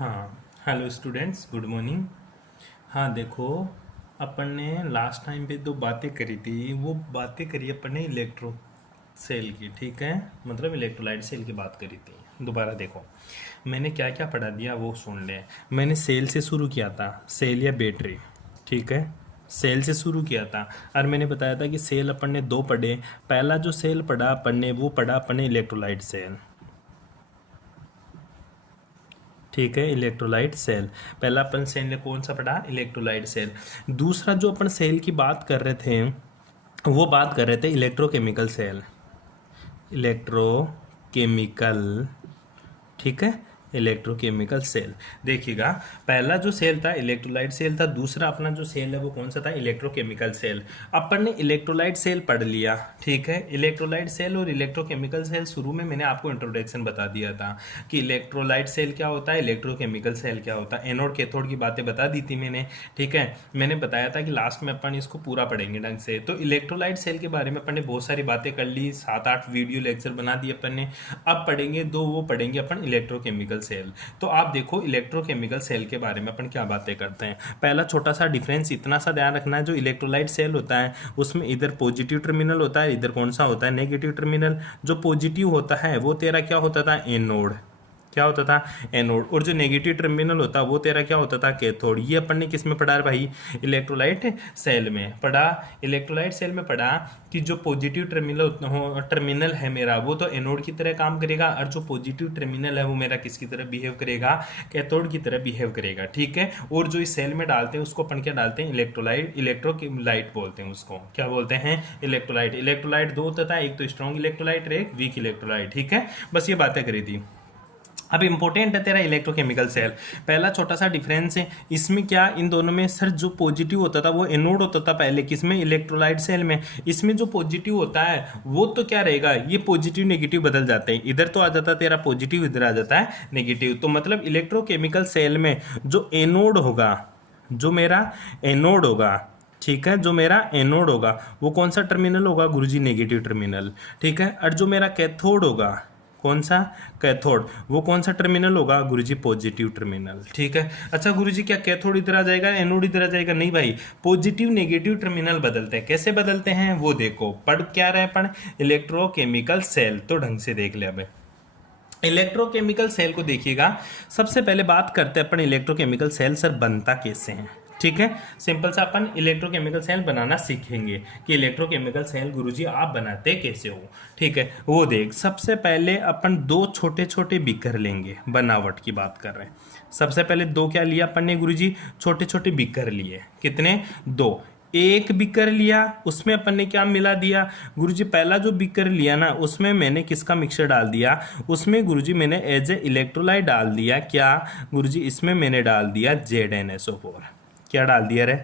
हाँ, hello students, good morning. हाँ देखो, अपन ने लास्ट टाइम पे दो बातें करी थी। वो बातें करी अपन ने इलेक्ट्रो सेल की, ठीक है। मतलब इलेक्ट्रोलाइट सेल की बात करी थी। दोबारा देखो, मैंने क्या क्या पढ़ा दिया वो सुन ले। मैंने सेल से शुरू किया था, सेल या बैटरी, ठीक है। सेल से शुरू किया था और मैंने बताया था कि सेल अपन ने दो पढ़े। पहला जो सेल पढ़ा अपन ने, वो पढ़ा अपन ने इलेक्ट्रोलाइट सेल, ठीक है। इलेक्ट्रोलाइट सेल पहला अपन सेल ने कौन सा पढ़ा? Electrolyte cell. दूसरा जो अपन सेल की बात कर रहे थे, वो बात कर रहे थे इलेक्ट्रोकेमिकल सेल। इलेक्ट्रोकेमिकल, ठीक है। इलेक्ट्रोकेमिकल सेल, देखिएगा, पहला जो सेल था इलेक्ट्रोलाइट सेल था। दूसरा अपना जो सेल है वो कौन सा था? Electrochemical cell. अपन ने इलेक्ट्रोलाइट सेल पढ़ लिया, ठीक है। इलेक्ट्रोलाइट सेल और इलेक्ट्रोकेमिकल सेल, शुरू में मैंने आपको इंट्रोडक्शन बता दिया था कि इलेक्ट्रोलाइट सेल क्या होता है, इलेक्ट्रोकेमिकल सेल क्या होता है। एनोड कैथोड की बातें बता दी थी मैंने, ठीक है। मैंने बताया था कि लास्ट में अपन इसको पूरा पढ़ेंगे ढंग से। तो इलेक्ट्रोलाइट सेल के बारे में अपन ने बहुत सारी बातें कर ली, 7-8 वीडियो लेक्चर बना दिए अपन ने। अब पढ़ेंगे दो, वो पढ़ेंगे अपन इलेक्ट्रोकेमिकल सेल। तो आप देखो इलेक्ट्रोकेमिकल सेल के बारे में अपन क्या बातें करते हैं। पहला छोटा सा डिफरेंस इतना सा ध्यान रखना है, जो इलेक्ट्रोलाइट सेल होता है उसमें इधर पॉजिटिव टर्मिनल होता है, इधर कौन सा होता है? Negative terminal. जो पॉजिटिव होता है वो तेरा क्या होता था? एनोड। क्या होता था? एनोड। और जो नेगेटिव टर्मिनल होता वो तेरा क्या होता था? कैथोड। ये अपन ने किस में पढ़ा है भाई? इलेक्ट्रोलाइट सेल में पढ़ा। इलेक्ट्रोलाइट सेल में पढ़ा कि जो पॉजिटिव टर्मिनल है मेरा, वो तो एनोड की तरह काम करेगा, और जो पॉजिटिव टर्मिनल है वो मेरा किसकी तरह बिहेव करेगा? कैथोड की तरह बिहेव करेगा, ठीक है। और जो इस सेल में डालते हैं उसको अपन क्या डालते हैं? इलेक्ट्रोलाइट। इलेक्ट्रोलाइट बोलते हैं उसको। क्या बोलते हैं? इलेक्ट्रोलाइट। इलेक्ट्रोलाइट दो होता है, एक तो स्ट्रॉन्ग इलेक्ट्रोलाइट और एक वीक इलेक्ट्रोलाइट, ठीक है। बस ये बातें करी थी। अब इंपॉर्टेंट है तेरा इलेक्ट्रोकेमिकल सेल। पहला छोटा सा डिफरेंस है इसमें, क्या इन दोनों में? सर जो पॉजिटिव होता था वो एनोड होता था पहले, किसमें? इलेक्ट्रोलाइट सेल में। इसमें जो पॉजिटिव होता है वो तो क्या रहेगा? ये पॉजिटिव नेगेटिव बदल जाते हैं। इधर तो आ जाता तेरा पॉजिटिव, इधर आ जाता है नेगेटिव। तो मतलब इलेक्ट्रोकेमिकल सेल में जो एनोड होगा, जो मेरा एनोड होगा, ठीक है, जो मेरा एनोड होगा वो कौन सा टर्मिनल होगा? गुरुजी नेगेटिव टर्मिनल, ठीक है। और जो मेरा कैथोड होगा, कौन सा? कैथोड, वो कौन सा टर्मिनल होगा? गुरुजी पॉजिटिव टर्मिनल, ठीक है। अच्छा गुरुजी, क्या कैथोड इधर आ जाएगा, एनोड इधर आ जाएगा? नहीं भाई, पॉजिटिव नेगेटिव टर्मिनल बदलते हैं। कैसे बदलते हैं वो देखो। पढ़ क्या रहे पढ़? Electrochemical cell. तो ढंग से देख ले। अब इलेक्ट्रोकेमिकल सेल को देखिएगा। सबसे पहले बात करते हैं अपन इलेक्ट्रोकेमिकल सेल सर बनता कैसे है, ठीक है। सिंपल सा अपन इलेक्ट्रोकेमिकल सेल बनाना सीखेंगे कि इलेक्ट्रोकेमिकल सेल गुरुजी आप बनाते कैसे हो, ठीक है। वो देख, सबसे पहले अपन दो छोटे छोटे बीकर लेंगे। बनावट की बात कर रहे हैं। सबसे पहले दो क्या लिया अपन ने गुरुजी? छोटे छोटे बीकर लिए। कितने? दो। एक बीकर लिया, उसमें अपन ने क्या मिला दिया गुरुजी? पहला जो बीकर लिया ना, उसमें मैंने किसका मिक्सचर डाल दिया? उसमें गुरुजी मैंने एज ए इलेक्ट्रोलाइट डाल दिया। क्या गुरुजी? इसमें मैंने डाल दिया ZnSO4। क्या डाल दिया रे?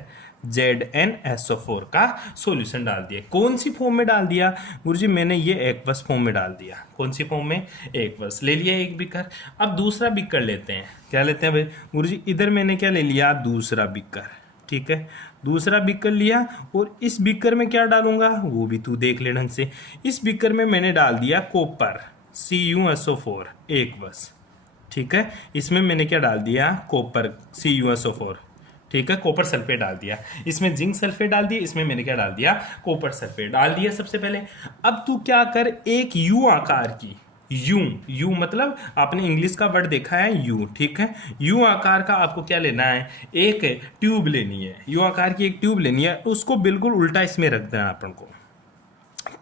ZnSO4 का सॉल्यूशन डाल दिया। कौन सी फॉर्म में डाल दिया गुरुजी? मैंने ये एक्वस फॉर्म में डाल दिया। कौन सी फॉर्म में? एक्वस। ले लिया एक बीकर। अब दूसरा बीकर लेते हैं। क्या लेते हैं भाई गुरुजी? इधर मैंने क्या ले लिया? दूसरा बीकर, ठीक है। दूसरा बीकर लिया, और इस बीकर में क्या डालूंगा वो भी तू देख ले ढंग से। इस बीकर में मैंने डाल दिया कॉपर, CuSO4 एक्वस, ठीक है। इसमें मैंने क्या डाल दिया? कॉपर, CuSO4, ठीक है। कॉपर सल्फेट डाल दिया। इसमें जिंक सल्फेट डाल दिया, इसमें मैंने क्या डाल दिया? कॉपर सल्फेट डाल दिया सबसे पहले। अब तू क्या कर, एक यू आकार की, यू, यू मतलब आपने इंग्लिश का वर्ड देखा है यू, ठीक है। यू आकार का आपको क्या लेना है? एक ट्यूब लेनी है। यू आकार की एक ट्यूब लेनी है, उसको बिल्कुल उल्टा इसमें रख देना अपन को।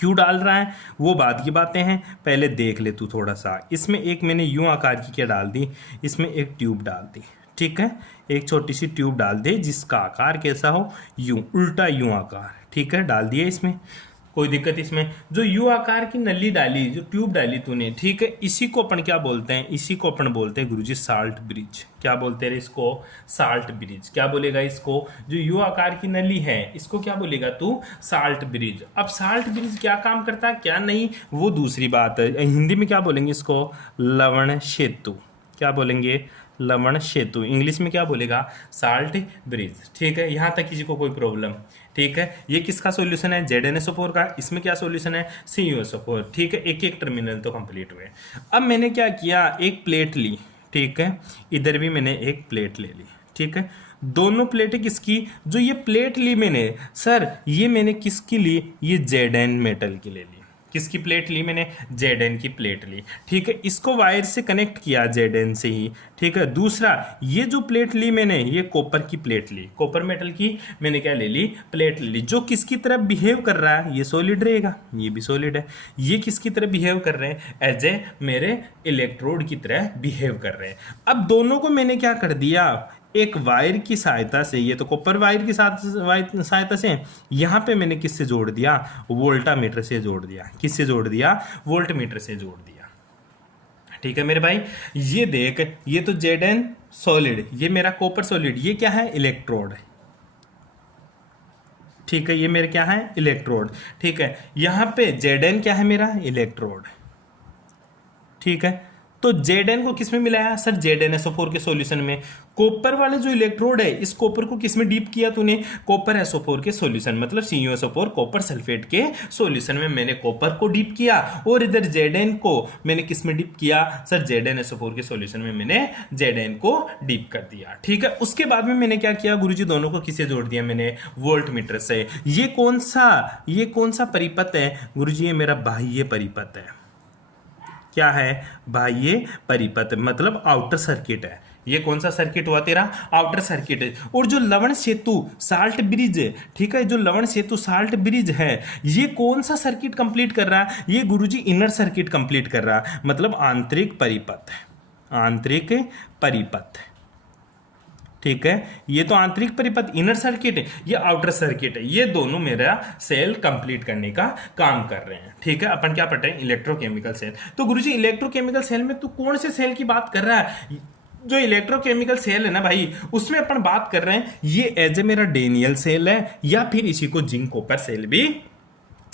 क्यों डाल रहा है वो बाद की बातें हैं, पहले देख ले तू थोड़ा सा। इसमें एक मैंने यूं आकार की क्या डाल दी? इसमें एक ट्यूब डाल दी, ठीक है। एक छोटी सी ट्यूब डाल दे जिसका आकार कैसा हो? यूं, उल्टा यूं आकार, ठीक है। डाल दिया इसमें, कोई दिक्कत? इसमें जो यू आकार की नली डाली, जो ट्यूब डाली तूने, ठीक है, इसी को अपन क्या बोलते हैं? इसी को अपन बोलते हैं गुरुजी साल्ट ब्रिज। क्या बोलते हैं इसको? Salt bridge. क्या बोलेगा इसको? जो यू आकार की नली है इसको क्या बोलेगा तू? Salt bridge. अब साल्ट ब्रिज क्या काम करता है क्या नहीं, वो दूसरी बात है। हिंदी में क्या बोलेंगे इसको? लवण सेतु। क्या बोलेंगे? लवण सेतु। इंग्लिश में क्या बोलेगा? साल्ट ब्रिज, ठीक है। यहाँ तक किसी को कोई प्रॉब्लम? ठीक है। ये किसका सॉल्यूशन है? ZnSO4 का। इसमें क्या सॉल्यूशन है? CuSO4, ठीक है। एक एक टर्मिनल तो कंप्लीट हुए। अब मैंने क्या किया? एक प्लेट ली, ठीक है, इधर भी मैंने एक प्लेट ले ली, ठीक है। दोनों प्लेटें किसकी, जो ये प्लेट ली मैंने सर, ये मैंने किसकी ली, ये जेडन मेटल की ले ली। किसकी प्लेट ली मैंने, जेडन की प्लेट ली, ठीक है। इसको वायर से कनेक्ट किया जेडन से ही, ठीक है। दूसरा ये जो प्लेट ली मैंने, ये कॉपर की प्लेट ली, कॉपर मेटल की मैंने क्या ले ली, प्लेट ले ली। जो किसकी तरह बिहेव कर रहा है, ये सॉलिड रहेगा, ये भी सॉलिड है। ये किसकी तरह बिहेव कर रहे हैं, एज ए मेरे इलेक्ट्रोड की तरह बिहेव कर रहे हैं। अब दोनों को मैंने क्या कर दिया, एक वायर की सहायता से, ये तो कॉपर वायर की सहायता से, यहाँ पे मैंने किससे जोड़ दिया, वोल्टामीटर से जोड़ दिया। किससे जोड़ दिया, वोल्टमीटर से जोड़ दिया, ठीक है मेरे भाई। ये देख, ये तो जेडन सॉलिड, ये मेरा कॉपर सॉलिड, ये क्या है, इलेक्ट्रोड, ठीक है। ये मेरे क्या है, इलेक्ट्रोड, ठीक है। यहाँ पे जेडन क्या है, मेरा इलेक्ट्रोड, ठीक है। तो जेडन को किस में मिलाया सर, जेडन के सॉल्यूशन में। कॉपर वाले जो इलेक्ट्रोड है, इस कॉपर को किस में डीप किया तूने, कॉपर SO4 के सॉल्यूशन, मतलब CuSO4 कॉपर सल्फेट के सॉल्यूशन में मैंने कॉपर को डीप किया। और इधर जेडन को मैंने किस में डीप किया सर, जेडन SO4 के सॉल्यूशन में मैंने जेडन को डीप कर दिया, ठीक है। उसके बाद में मैंने क्या किया गुरुजी, दोनों को किससे जोड़ दिया मैंने, वोल्टमीटर से। ये कौन सा परिपथ है गुरुजी, ये मेरा बाह्य परिपथ है। क्या है, बाह्य परिपथ, मतलब आउटर सर्किट है। ये कौन सा सर्किट हुआ तेरा, आउटर सर्किट है। और जो लवण सेतु साल्ट ब्रिज, ठीक है, जो लवण सेतु साल्ट ब्रिज है, ये कौन सा सर्किट कंप्लीट कर रहा है, ये गुरुजी इनर सर्किट कंप्लीट कर रहा है, मतलब आंतरिक परिपथ, आंतरिक परिपथ, ठीक है। ये तो आंतरिक परिपथ इनर सर्किट है, ये आउटर सर्किट है। ये दोनों मेरा सेल कंप्लीट करने का काम कर रहे हैं, ठीक है। अपन क्या पढ़ रहे हैं, इलेक्ट्रोकेमिकल सेल। तो गुरुजी इलेक्ट्रोकेमिकल सेल में तू कौन से सेल की बात कर रहा है, जो इलेक्ट्रोकेमिकल सेल है ना भाई, उसमें अपन बात कर रहे हैं, ये एज ए मेरा डेनियल सेल है, या फिर इसी को जिंक कॉपर सेल भी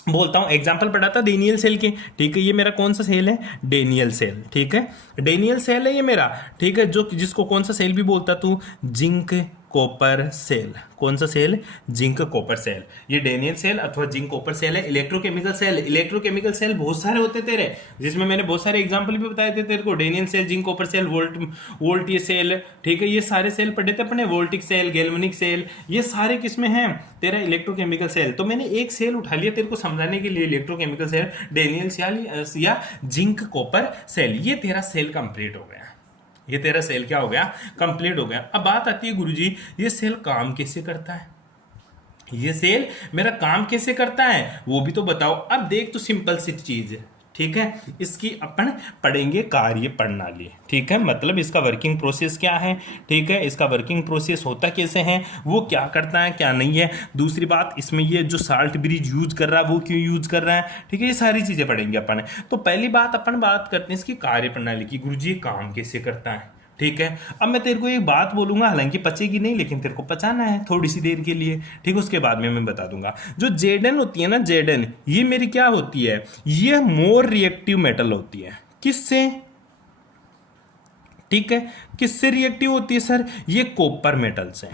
बोलता हूं। एग्जाम्पल पढ़ा था डेनियल सेल के, ठीक है। ये मेरा कौन सा सेल है, डेनियल सेल, ठीक है। डेनियल सेल है ये मेरा, ठीक है, जो जिसको कौन सा सेल भी बोलता तू, जिंक कॉपर सेल। कौन सा सेल, जिंक कॉपर सेल। ये डेनियल सेल अथवा जिंक कॉपर सेल है। इलेक्ट्रोकेमिकल सेल, इलेक्ट्रोकेमिकल सेल बहुत सारे होते तेरे, जिसमें मैंने बहुत सारे एग्जांपल भी बताए थे तेरे को। Daniell cell, zinc copper cell, volt ये सेल, ठीक है। ये सारे सेल पढ़े थे अपने, वोल्टिक सेल, गैल्वेनिक सेल, ये सारे किसमें हैं, तेरा इलेक्ट्रोकेमिकल सेल। तो मैंने एक सेल उठा लिया तेरे को समझाने के लिए, इलेक्ट्रोकेमिकल सेल, डेनियल सेल या जिंक कॉपर सेल। ये तेरा सेल कंप्लीट हो गया, ये तेरा सेल क्या हो गया, कंप्लीट हो गया। अब बात आती है गुरुजी, ये सेल काम कैसे करता है, ये सेल मेरा काम कैसे करता है वो भी तो बताओ। अब देख, तो सिंपल सी चीज है, ठीक है। इसकी अपन पढ़ेंगे कार्य प्रणाली, ठीक है, मतलब इसका वर्किंग प्रोसेस क्या है, ठीक है। इसका वर्किंग प्रोसेस होता कैसे है, वो क्या करता है क्या नहीं है। दूसरी बात, इसमें ये जो साल्ट ब्रिज यूज कर रहा है वो क्यों यूज कर रहा है, ठीक है। ये सारी चीजें पढ़ेंगे अपन। तो पहली बात अपन बात करते हैं इसकी कार्य प्रणाली की, गुरुजी काम कैसे करता है, ठीक है। अब मैं तेरे को एक बात बोलूंगा, हालांकि पचेगी नहीं, लेकिन तेरे को पचाना है थोड़ी सी देर के लिए, ठीक है। उसके बाद में मैं बता दूंगा। जो जेडन होती है ना, जेडन, ये मेरी क्या होती है, ये मोर रिएक्टिव मेटल होती है। किससे, ठीक है, किससे रिएक्टिव होती है सर, ये कॉपर मेटल से,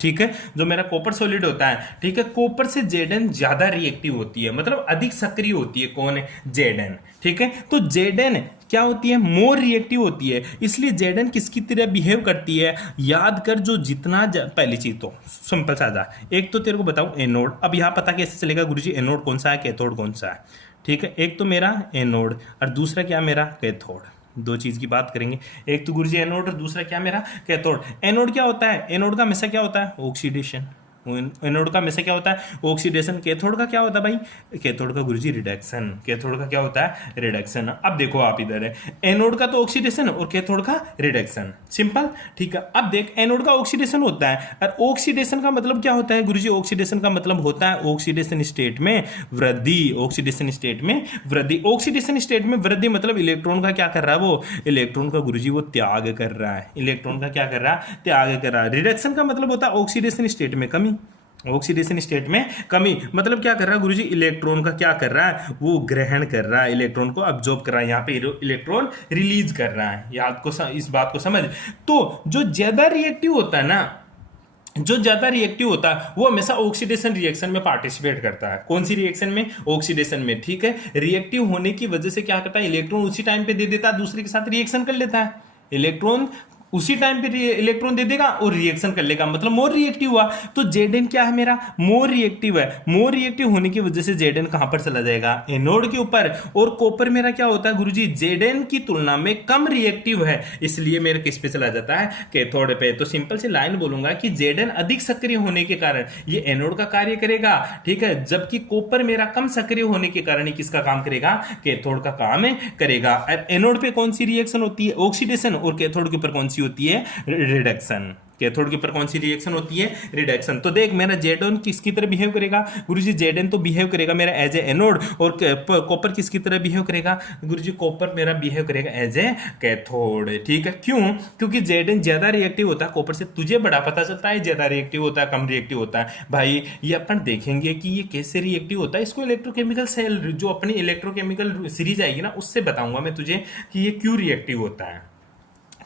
ठीक है। जो मेरा कॉपर सॉलिड होता है, ठीक है, कॉपर से जेडन ज्यादा रिएक्टिव होती है, मतलब अधिक सक्रिय होती है। कौन है, जेडन, ठीक है। तो जेडन क्या होती है, मोर रिएक्टिव होती है। इसलिए जेडन किसकी तरह बिहेव करती है, याद कर, जो जितना पहली चीज तो सिंपल सादा, एक तो तेरे को बताऊं एनोड। अब यहां पता कैसे चलेगा गुरुजी, एनोड कौन सा है, कैथोड कौन सा है, ठीक है। एक तो मेरा एनोड और दूसरा क्या मेरा कैथोड, दो चीज की बात करेंगे। एक तो गुरुजी एनोड और दूसरा क्या मेरा कैथोड। एनोड क्या होता है, एनोड का हमेशा क्या होता है, ऑक्सीडेशन। एनोड का हमेशा क्या होता है, ऑक्सीडेशन। कैथोड का क्या होता है भाई, कैथोड का गुरुजी रिडक्शन। कैथोड का क्या होता है, रिडक्शन। अब देखो आप इधर है, एनोड का तो ऑक्सीडेशन और कैथोड का रिडक्शन, सिंपल, ठीक है। अब देख, एनोड का ऑक्सीडेशन होता है, और ऑक्सीडेशन का मतलब क्या होता है गुरुजी, ऑक्सीडेशन का मतलब होता है ऑक्सीडेशन स्टेट में वृद्धि। ऑक्सीडेशन स्टेट में वृद्धि, ऑक्सीडेशन स्टेट में वृद्धि मतलब इलेक्ट्रॉन का क्या कर रहा है, वो इलेक्ट्रॉन का गुरुजी वो त्याग कर रहा है। इलेक्ट्रॉन का क्या कर रहा है, त्याग कर रहा है। रिडक्शन का मतलब होता है ऑक्सीडेशन स्टेट में कमी। ऑक्सीडेशन स्टेट में कमी मतलब क्या कर रहा है गुरुजी, इलेक्ट्रॉन का क्या कर रहा है, वो ग्रहण कर रहा है, इलेक्ट्रॉन को अब्जॉर्ब कर रहा है, यहाँ पे इलेक्ट्रॉन रिलीज कर रहा है। याद को इस बात को समझ। तो जो ज्यादा रिएक्टिव होता है ना, जो ज्यादा रिएक्टिव होता है वो हमेशा ऑक्सीडेशन रिएक्शन में पार्टिसिपेट करता है। कौन सी रिएक्शन में, ऑक्सीडेशन में, ठीक है। रिएक्टिव होने की वजह से क्या करता है, इलेक्ट्रॉन उसी टाइम पे दे देता है, दूसरे के साथ रिएक्शन कर लेता है। इलेक्ट्रॉन उसी टाइम पे इलेक्ट्रॉन दे देगा और रिएक्शन कर लेगा, मतलब मोर रिएक्टिव हुआ। तो जेड क्या है मेरा, मोर रिएक्टिव है। मोर रिएक्टिव होने की वजह से जेड कहां पर चला जाएगा, एनोड के ऊपर। और कॉपर मेरा क्या होता है गुरुजी, जेड की तुलना में कम रिएक्टिव है, इसलिए मेरा किस पे चला जाता है, कैथोड पे। तो सिंपल सी लाइन बोलूंगा कि जेड अधिक सक्रिय होने के कारण ये एनोड का कार्य करेगा, ठीक है, जबकि कॉपर मेरा कम सक्रिय होने के कारण ये किसका काम करेगा, कैथोड का काम करेगा। एनोड पे कौन सी रिएक्शन होती है, ऑक्सीडेशन, और कैथोड के ऊपर कौन सी होती है, रिडक्शन। कैथोड के ऊपर कौन सी रिएक्शन होती है, रिडक्शन। तो देख मेरा जेडन किसकी तरह बिहेव करेगा गुरुजी, जेडन तो बिहेव करेगा मेरा एज ए एनोड, और कॉपर किसकी तरह बिहेव करेगा गुरुजी, कॉपर मेरा बिहेव करेगा एज ए कैथोड, ठीक है। क्यों, क्योंकि जेडन ज्यादा रिएक्टिव होता है कॉपर से। तुझे बड़ा पता चलता है ज्यादा रिएक्टिव होता है कम रिएक्टिव होता है भाई, ये अपन देखेंगे कि ये कैसे रिएक्टिव होता है। इसको इलेक्ट्रोकेमिकल सेल जो अपनी इलेक्ट्रोकेमिकल सीरीज आएगी ना, उससे बताऊंगा मैं तुझे कि ये क्यों रिएक्टिव होता है,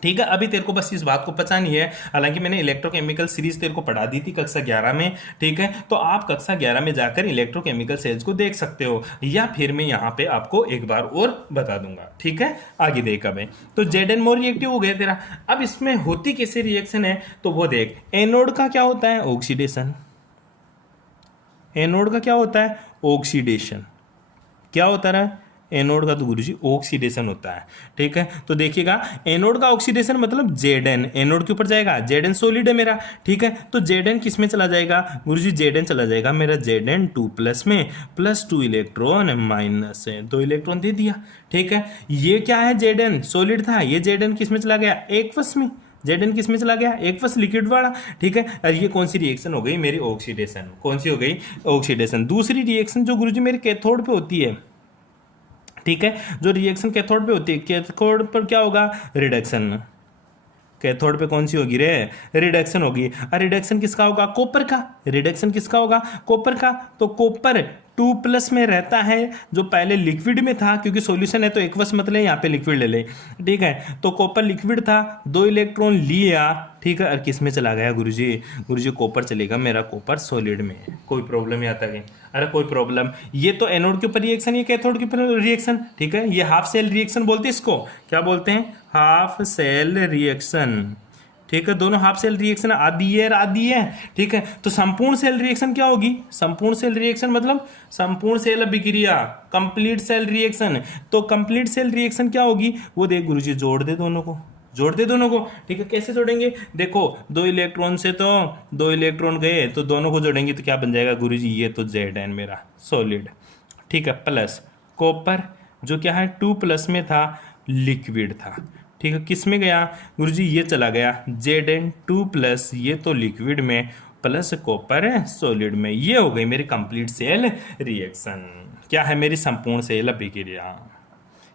ठीक है। अभी तेरे को बस इस बात को पता नहीं है, हालांकि मैंने इलेक्ट्रोकेमिकल सीरीज तेरे को पढ़ा दी थी कक्षा 11 में, ठीक है। तो आप कक्षा 11 में जाकर इलेक्ट्रोकेमिकल सेल्स को देख सकते हो, या फिर मैं यहाँ पे आपको एक बार और बता दूंगा, ठीक है। आगे देख अब, तो जेड एन मोर रिएक्टिव हो गया तेरा। अब इसमें होती कैसे रिएक्शन है, तो वो देख, एनोड का क्या होता है, ऑक्सीडेशन। एनोड का क्या होता है, ऑक्सीडेशन। क्या होता रहा, एनोड का तो गुरुजी ऑक्सीडेशन होता है, ठीक है। तो देखिएगा एनोड का ऑक्सीडेशन मतलब जेडन एनोड के ऊपर जाएगा, जेडन सॉलिड है मेरा, ठीक है। तो जेडन किस में चला जाएगा गुरुजी, जेडन चला जाएगा मेरा जेडन 2+ में, +2 इलेक्ट्रॉन माइनस है, 2 इलेक्ट्रॉन दे दिया, ठीक है। ये क्या है, जेडन सॉलिड था, ये जेडन किस में चला गया, एक्वस में। जेडन किस में चला गया, एक्वस लिक्विड वाला, ठीक है। और ये कौन सी रिएक्शन हो गई मेरी, ऑक्सीडेशन। कौन सी हो गई, ऑक्सीडेशन। दूसरी रिएक्शन जो गुरुजी मेरे कैथोड पे होती है, ठीक है, जो रिएक्शन कैथोड पे होती है, कैथोड पर क्या होगा, रिडक्शन। कैथोड पे कौन सी होगी रे, रिडक्शन होगी। और रिडक्शन किसका होगा, कॉपर का। रिडक्शन किसका होगा, कॉपर का। तो कॉपर 2+ में रहता है, जो पहले लिक्विड में था, क्योंकि सॉल्यूशन है तो एक्वस मतलब यहाँ पे लिक्विड ले ले, ठीक है। तो कॉपर लिक्विड था, 2 इलेक्ट्रॉन लिया, ठीक है। और किस में चला गया गुरुजी, गुरुजी कॉपर चलेगा मेरा, कॉपर सॉलिड में। कोई प्रॉब्लम आता है, अरे कोई प्रॉब्लम। ये तो एनोड के ऊपर रिएक्शन, ये कैथोड के ऊपर रिएक्शन, ठीक है। ये हाफ सेल रिएक्शन बोलते हैं इसको, क्या बोलते हैं, हाफ सेल रिएक्शन, ठीक है। दोनों हाफ सेल रिएक्शन आधी है, आधी है, ठीक है। तो संपूर्ण सेल रिएक्शन क्या होगी, संपूर्ण सेल रिएक्शन मतलब संपूर्ण सेल अभिक्रिया, कंप्लीट सेल रिएक्शन। तो कंप्लीट सेल रिएक्शन क्या होगी, वो देख गुरुजी, जोड़ दे दोनों को, जोड़ दे दोनों को, ठीक है। कैसे जोड़ेंगे, देखो 2 इलेक्ट्रॉन से तो 2 इलेक्ट्रॉन गए, तो दोनों को जोड़ेंगे तो क्या बन जाएगा गुरुजी, ये तो जेड मेरा सॉलिड, ठीक है, प्लस कॉपर जो क्या है 2+ में था, लिक्विड था, ठीक है। किस में गया गुरुजी, ये चला गया Zn2+, ये तो लिक्विड में, प्लस कॉपर है सॉलिड में। ये हो गई मेरी कंप्लीट सेल रिएक्शन। क्या है मेरी, संपूर्ण सेल अभिक्रिया,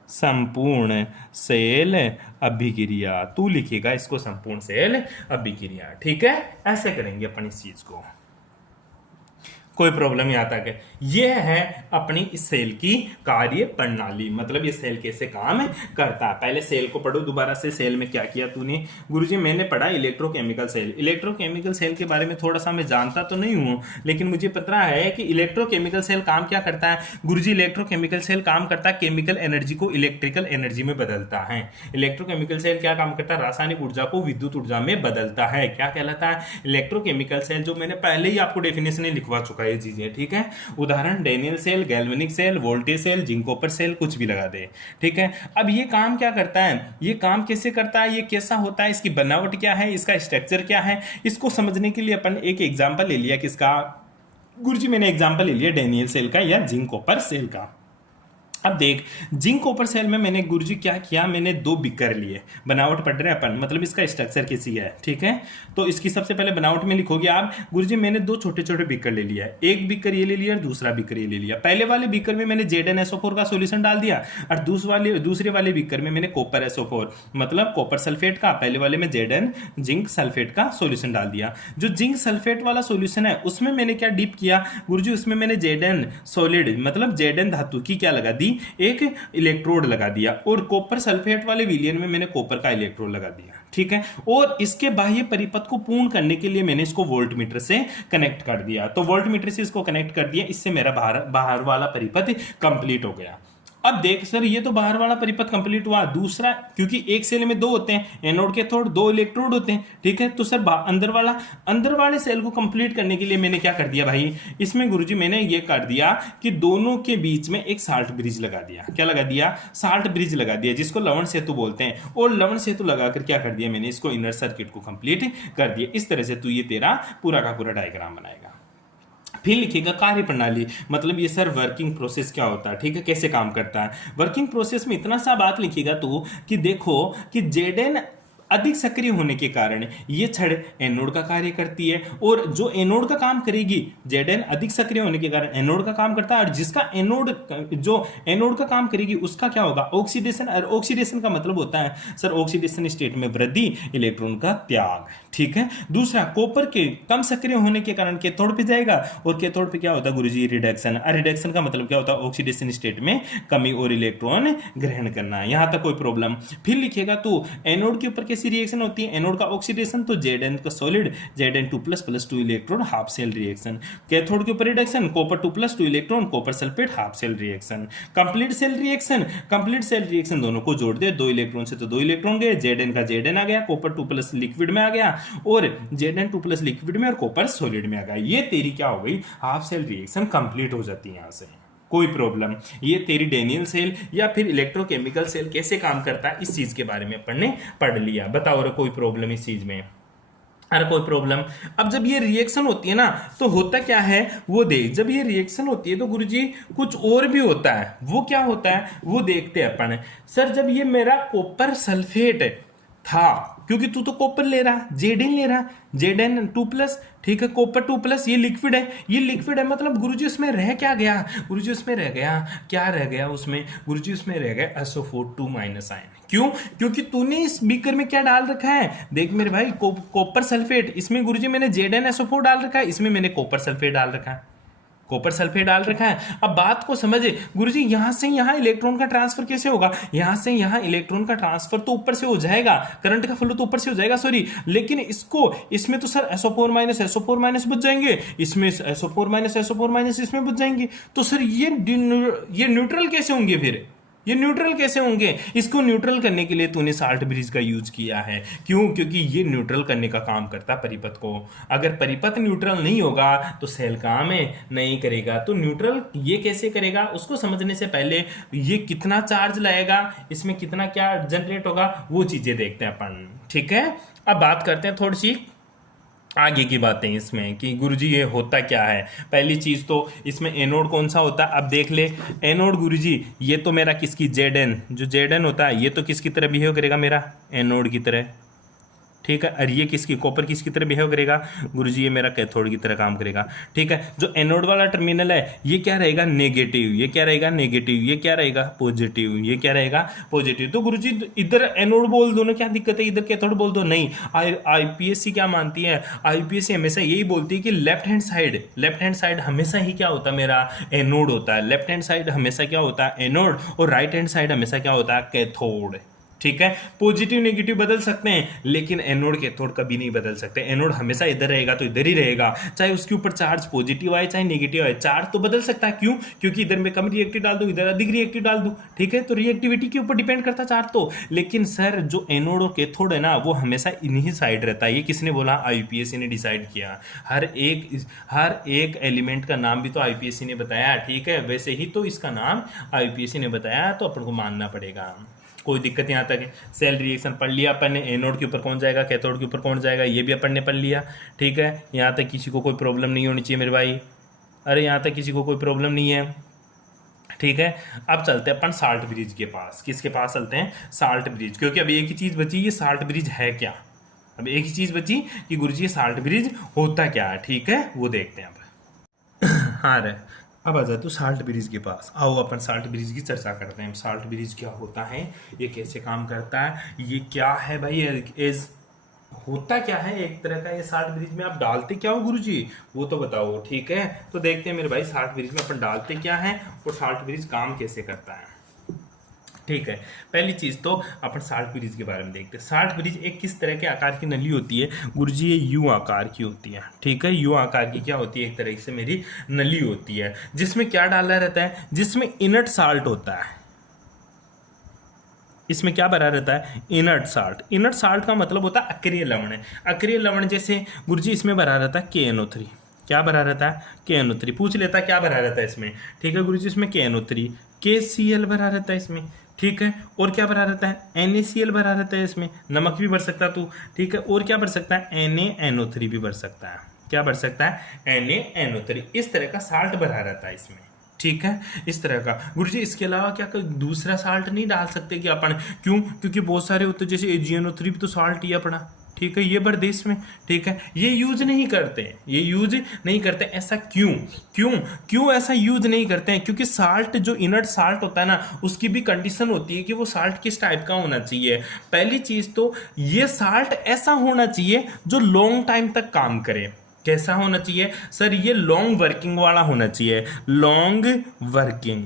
संपूर्ण सेल अभिक्रिया। तू लिखेगा इसको संपूर्ण सेल अभिक्रिया, ठीक है। ऐसे करेंगे अपन इस चीज को, कोई प्रॉब्लम नहीं आता है। यह है अपनी इस सेल की कार्य प्रणाली, मतलब ये सेल कैसे काम करता है। पहले सेल को पढ़ो दोबारा से, सेल में क्या किया तूने गुरुजी, मैंने पढ़ा इलेक्ट्रोकेमिकल सेल। इलेक्ट्रोकेमिकल सेल के बारे में थोड़ा सा मैं जानता तो नहीं हूँ, लेकिन मुझे पता है कि इलेक्ट्रोकेमिकल सेल काम क्या करता है गुरुजी। इलेक्ट्रोकेमिकल सेल काम करता है केमिकल एनर्जी को इलेक्ट्रिकल एनर्जी में बदलता है। इलेक्ट्रोकेमिकल सेल क्या काम करता है, रासायनिक ऊर्जा को विद्युत ऊर्जा में बदलता है। क्या कहलाता है, इलेक्ट्रोकेमिकल सेल, जो मैंने पहले ही आपको डेफिनेशन लिखवा चुका है ये चीजें, ठीक है। उदाहरण Daniell cell, galvanic cell, voltage cell, zinc copper cell, कुछ भी लगा दे, ठीक है। अब ये काम क्या करता है, ये काम कैसे करता है, ये कैसा होता है, इसकी बनावट क्या है, इसका स्ट्रक्चर क्या है, इसको समझने के लिए अपन एक एग्जांपल ले लिया। किसका गुरुजी, मैंने एग्जांपल ले लिया डेनियल सेल का या जिंक कॉपर सेल का। अब देख, जिंक कॉपर सेल में मैंने गुरुजी क्या किया, मैंने 2 बीकर लिए, बनावट पढ़ रहे हैं अपन, मतलब इसका स्ट्रक्चर कैसी है, ठीक है। तो इसकी सबसे पहले बनावट में लिखोगे आप गुरुजी, मैंने 2 छोटे छोटे बीकर ले लिया, एक बीकर ये ले लिया और दूसरा बीकर ये ले लिया। पहले वाले बीकर में मैंने ZnSO4 का सोल्यूशन डाल दिया, और दूसरे वाले बीकर में मैंने कॉपर SO4 मतलब कॉपर सल्फेट का, पहले वाले में Zn जिंक सल्फेट का सोल्यूशन डाल दिया। जो जिंक सल्फेट वाला सोल्यूशन है उसमें मैंने क्या डिप किया गुरुजी, उसमें मैंने Zn सॉलिड मतलब Zn धातु की क्या लगा दी, एक इलेक्ट्रोड लगा दिया, और कॉपर सल्फेट वाले विलियन में मैंने कॉपर का इलेक्ट्रोड लगा दिया, ठीक है। और इसके बाह्य परिपथ को पूर्ण करने के लिए मैंने इसको वोल्टमीटर से कनेक्ट कर दिया। तो वोल्टमीटर से इसको कनेक्ट कर दिया, इससे मेरा बाहर वाला परिपथ कंप्लीट हो गया। अब देख सर, ये तो बाहर वाला परिपथ कंप्लीट हुआ। दूसरा, क्योंकि एक सेल में दो होते हैं, एनोड कैथोड, दो इलेक्ट्रोड होते हैं, ठीक है। तो सर अंदर वाले सेल को कंप्लीट करने के लिए मैंने क्या कर दिया भाई, इसमें गुरुजी मैंने ये कर दिया कि दोनों के बीच में एक साल्ट ब्रिज लगा दिया। क्या लगा दिया? साल्ट ब्रिज लगा दिया, जिसको लवण सेतु बोलते हैं। और लवण सेतु लगाकर क्या कर दिया मैंने, इसको इनर सर्किट को कंप्लीट कर दिया। इस तरह से तू ये तेरा पूरा का पूरा डायग्राम बनाएगा। फिर लिखिएगा कार्य प्रणाली, मतलब ये सर वर्किंग प्रोसेस क्या होता है, ठीक है, कैसे काम करता है। वर्किंग प्रोसेस में इतना सा बात लिखिएगा तो कि देखो कि जेडेन अधिक सक्रिय होने के कारण ये छड़ एनोड का कार्य करती है, और जो एनोड का काम करेगी, जेडेन अधिक सक्रिय होने के कारण एनोड का काम करता है, और जिसका जो एनोड का काम करेगी उसका क्या होगा, ऑक्सीडेशन। और ऑक्सीडेशन का मतलब होता है सर ऑक्सीडेशन स्टेट में वृद्धि, इलेक्ट्रॉन का त्याग, ठीक है। दूसरा, कॉपर के कम सक्रिय होने के कारण कैथोड पे जाएगा, और कैथोड पे क्या होता है गुरुजी, रिडक्शन। और रिडक्शन का मतलब क्या होता है, ऑक्सीडेशन स्टेट में कमी और इलेक्ट्रॉन ग्रहण करना। यहां तक कोई प्रॉब्लम? फिर लिखेगा तो एनोड के ऊपर कैसी रिएक्शन होती है, एनोड का ऑक्सीडेशन, तो Zn का solid, Zn2+ plus 2 electron, half cell reaction. Cathode के ऊपर reduction, copper 2 plus 2 electron, copper sulphate, half cell reaction. Complete cell reaction, complete cell reaction दोनों को जोड़ दे, 2 इलेक्ट्रॉन से तो 2 इलेक्ट्रॉन गए, Zn का Zn आ गया, कॉपर 2 प्लस लिक्विड में आ गया, और Zn2 प्लस लिक्विड में और कॉपर सॉलिड में आ गया। ये तेरी क्या हो गई, हाफ सेल रिएक्शन कंप्लीट हो जाती है। यहां से कोई प्रॉब्लम? ये तेरी डेनियल सेल या फिर इलेक्ट्रोकेमिकल सेल कैसे काम करता है, इस चीज के बारे में अपन ने पढ़ लिया। बताओ रे कोई प्रॉब्लम इस चीज में? अरे कोई प्रॉब्लम? अब जब ये रिएक्शन होती है ना, तो होता क्या है वो देख। जब ये रिएक्शन होती है तो गुरुजी कुछ और भी होता है। वो क्या होता है वो देखते हैं अपन। सर जब ये मेरा कॉपर सल्फेट था, क्योंकि तू तो कॉपर ले रहा, Zn ले रहा, Zn2+, ठीक है, कॉपर 2+, ये लिक्विड है, ये लिक्विड है, मतलब गुरुजी उसमें रह क्या गया, गुरुजी उसमें रह गया, क्या रह गया उसमें गुरुजी, उसमें रह गया SO4 2- आयन। क्यों? क्योंकि तूने इस बीकर में क्या डाल रखा है, देख मेरे भाई, कॉपर सल्फेट, इसमें गुरुजी मैंने Zn SO4 डाल रखा है, इसमें मैंने कॉपर सल्फेट डाल रखा है, कॉपर सल्फेट डाल रखा है। अब बात को समझे गुरुजी, यहां से यहां इलेक्ट्रॉन का ट्रांसफर कैसे होगा, यहां से यहां इलेक्ट्रॉन का ट्रांसफर तो ऊपर से हो जाएगा, करंट का फ्लो तो ऊपर से हो जाएगा, सॉरी, लेकिन इसमें तो सर SO4- बच जाएंगे, इसमें SO4- इसमें बच जाएंगे, तो सर ये न्यूट्रल कैसे होंगे, फिर ये न्यूट्रल कैसे होंगे? इसको न्यूट्रल करने के लिए तूने साल्ट ब्रिज का यूज किया है। क्यों? क्योंकि ये न्यूट्रल करने का काम करता है परिपथ को। अगर परिपथ न्यूट्रल नहीं होगा तो सेल काम नहीं करेगा। तो न्यूट्रल ये कैसे करेगा उसको समझने से पहले ये कितना चार्ज लाएगा, इसमें कितना क्या जनरेट होगा, वो चीजें देखते हैं अपन, ठीक है। अब बात करते हैं थोड़ी सी आगे की बातें इसमें कि गुरुजी ये होता क्या है। पहली चीज तो इसमें एनोड कौन सा होता है, अब देख ले। एनोड गुरुजी ये तो मेरा किसकी, Zn, जो Zn होता है ये तो किसकी तरह बिहेव करेगा, मेरा एनोड की तरह, ठीक है। और ये किसकी, कॉपर किसकी तरह बिहेव करेगा गुरुजी, ये मेरा कैथोड की तरह काम करेगा, ठीक है। जो एनोड वाला टर्मिनल है ये क्या रहेगा, नेगेटिव, ये क्या रहेगा नेगेटिव, ये क्या रहेगा पॉजिटिव, ये क्या रहेगा पॉजिटिव। तो गुरुजी इधर एनोड बोल दो ना, क्या दिक्कत है, इधर कैथोड बोल दो, नहीं। आईपीएससी क्या मानती है, आईपीएससी हमेशा यही बोलती है कि लेफ्ट हैंड साइड हमेशा ही क्या होता है, मेरा एनोड होता है। लेफ्ट हैंड साइड हमेशा क्या होता है, एनोड, और राइट हैंड साइड हमेशा क्या होता है, कैथोड, ठीक है। पॉजिटिव नेगेटिव बदल सकते हैं, लेकिन एनोड कैथोड कभी नहीं बदल सकते। एनोड हमेशा इधर रहेगा तो इधर ही रहेगा, चाहे उसके ऊपर चार्ज पॉजिटिव आए चाहे नेगेटिव आए, चार्ज तो बदल सकता है। क्यों? क्योंकि इधर में कम रिएक्टिव डाल दूं, इधर अधिक रिएक्टिव डाल दूं, ठीक है। तो रिएक्टिविटी के ऊपर डिपेंड करता चार्ज तो। लेकिन सर जो एनोड और कैथोड है ना, वो हमेशा इन्हीं साइड रहता है। ये किसने बोला, आईपीएससी ने डिसाइड किया। हर एक एलिमेंट का नाम भी तो आईपीएससी ने बताया, ठीक है। वैसे ही तो इसका नाम आईपीएससी ने बताया, तो अपन को मानना पड़ेगा। कोई दिक्कत यहाँ तक है। सेल रिएक्शन पढ़ लिया अपन ने, एनोड के ऊपर कौन जाएगा, कैथोड के ऊपर कौन जाएगा, ये भी अपन ने पढ़ लिया, ठीक है। यहाँ तक किसी को कोई प्रॉब्लम नहीं होनी चाहिए मेरे भाई, अरे यहाँ तक किसी को कोई प्रॉब्लम नहीं है, ठीक है। अब चलते हैं अपन साल्ट ब्रिज के पास। किसके पास चलते हैं, साल्ट ब्रिज, क्योंकि अब एक ही चीज़ बची, ये साल्ट ब्रिज है क्या। अब एक ही चीज़ बची कि गुरुजी ये साल्ट ब्रिज होता क्या है, ठीक है, वो देखते हैं अब। हाँ रे, अब आ जाए तो साल्ट ब्रिज के पास। आओ अपन साल्ट ब्रिज की चर्चा करते हैं। साल्ट ब्रिज क्या होता है, ये कैसे काम करता है, ये क्या है भाई, एज होता क्या है एक तरह का ये साल्ट ब्रिज में। आप डालते क्या हो गुरुजी, वो तो बताओ, ठीक है। तो देखते हैं मेरे भाई साल्ट ब्रिज में अपन डालते क्या है और साल्ट ब्रिज काम कैसे करता है, ठीक है। पहली चीज तो अपन साल्ट ब्रिज के बारे में देखते हैं। साल्ट ब्रिज एक किस तरह के आकार की नली होती है गुरुजी, ये यू आकार की होती है, ठीक है। यू आकार की क्या होती है, एक तरह से मेरी नली होती है, जिसमें क्या डाला रहता है, जिसमें इनट साल्ट होता है, इसमें क्या भरा रहता है, इनर्ट साल्ट। इनर्ट साल्ट का मतलब होता है अक्रिय लवण है। अक्रिय लवण जैसे गुरुजी इसमें भरा रहता है KNO3। क्या भरा रहता है, KNO3। पूछ लेता है क्या भरा रहता है इसमें, ठीक है गुरुजी इसमें KNO3, KCl भरा रहता है इसमें, ठीक है। और क्या भरा रहता है, NaCl भरा रहता है इसमें, नमक भी भर सकता है तू, ठीक है। और क्या भर सकता है, NaNO3 भी भर सकता है। क्या भर सकता है, NaNO3। इस तरह का साल्ट भरा रहता है इसमें, ठीक है। इस तरह का गुरुजी। इसके अलावा क्या कोई दूसरा साल्ट नहीं डाल सकते कि अपन, क्यों, क्योंकि बहुत सारे होते हैं जैसे AgNO3 भी तो साल्ट ही अपना, ठीक है, ये भर दे इसमें, ठीक है। ये यूज नहीं करते, ये यूज नहीं करते। ऐसा क्यों, क्यों क्यों ऐसा यूज नहीं करते हैं, क्योंकि साल्ट जो इनर्ट साल्ट होता है ना, उसकी भी कंडीशन होती है कि वो साल्ट किस टाइप का होना चाहिए। पहली चीज तो ये साल्ट ऐसा होना चाहिए जो लॉन्ग टाइम तक काम करे। कैसा होना चाहिए सर, ये लॉन्ग वर्किंग वाला होना चाहिए, लॉन्ग वर्किंग,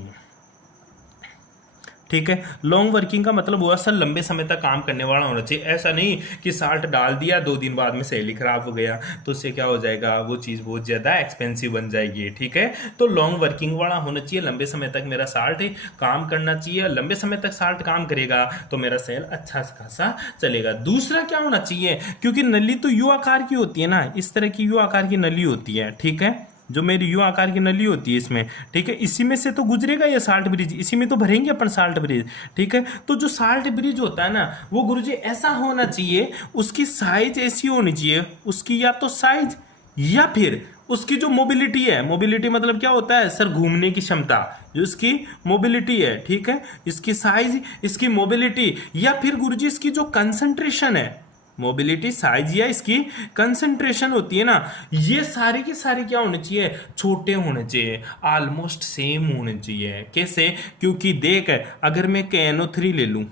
ठीक है। लॉन्ग वर्किंग का मतलब हुआ सर लंबे समय तक काम करने वाला होना चाहिए। ऐसा नहीं कि साल्ट डाल दिया 2 दिन बाद में सैली खराब हो गया, तो उससे क्या हो जाएगा, वो चीज़ बहुत ज़्यादा एक्सपेंसिव बन जाएगी, ठीक है। तो लॉन्ग वर्किंग वाला होना चाहिए, लंबे समय तक मेरा साल्ट काम करना चाहिए। लंबे समय तक साल्ट काम करेगा तो मेरा सेल अच्छा खासा चलेगा। दूसरा क्या होना चाहिए, क्योंकि नली तो यू आकार की होती है ना, इस तरह की यू आकार की नली होती है, ठीक है। जो मेरी यू आकार की नली होती है इसमें, ठीक है, इसी में से तो गुजरेगा ये साल्ट ब्रिज, इसी में तो भरेंगे अपन साल्ट ब्रिज, ठीक है। तो जो साल्ट ब्रिज होता है ना, वो गुरुजी ऐसा होना चाहिए, उसकी साइज ऐसी होनी चाहिए, उसकी या तो साइज या फिर उसकी जो मोबिलिटी है, मोबिलिटी मतलब क्या होता है सर, घूमने की क्षमता, जो इसकी मोबिलिटी है, ठीक है, इसकी साइज, इसकी मोबिलिटी, या फिर गुरुजी इसकी जो कंसंट्रेशन है, मोबिलिटी, साइज या इसकी कंसंट्रेशन होती है ना, ये सारी की सारी क्या होने चाहिए, छोटे होने चाहिए, ऑलमोस्ट सेम होने चाहिए। कैसे, क्योंकि देख अगर मैं KNO3 ले लूं,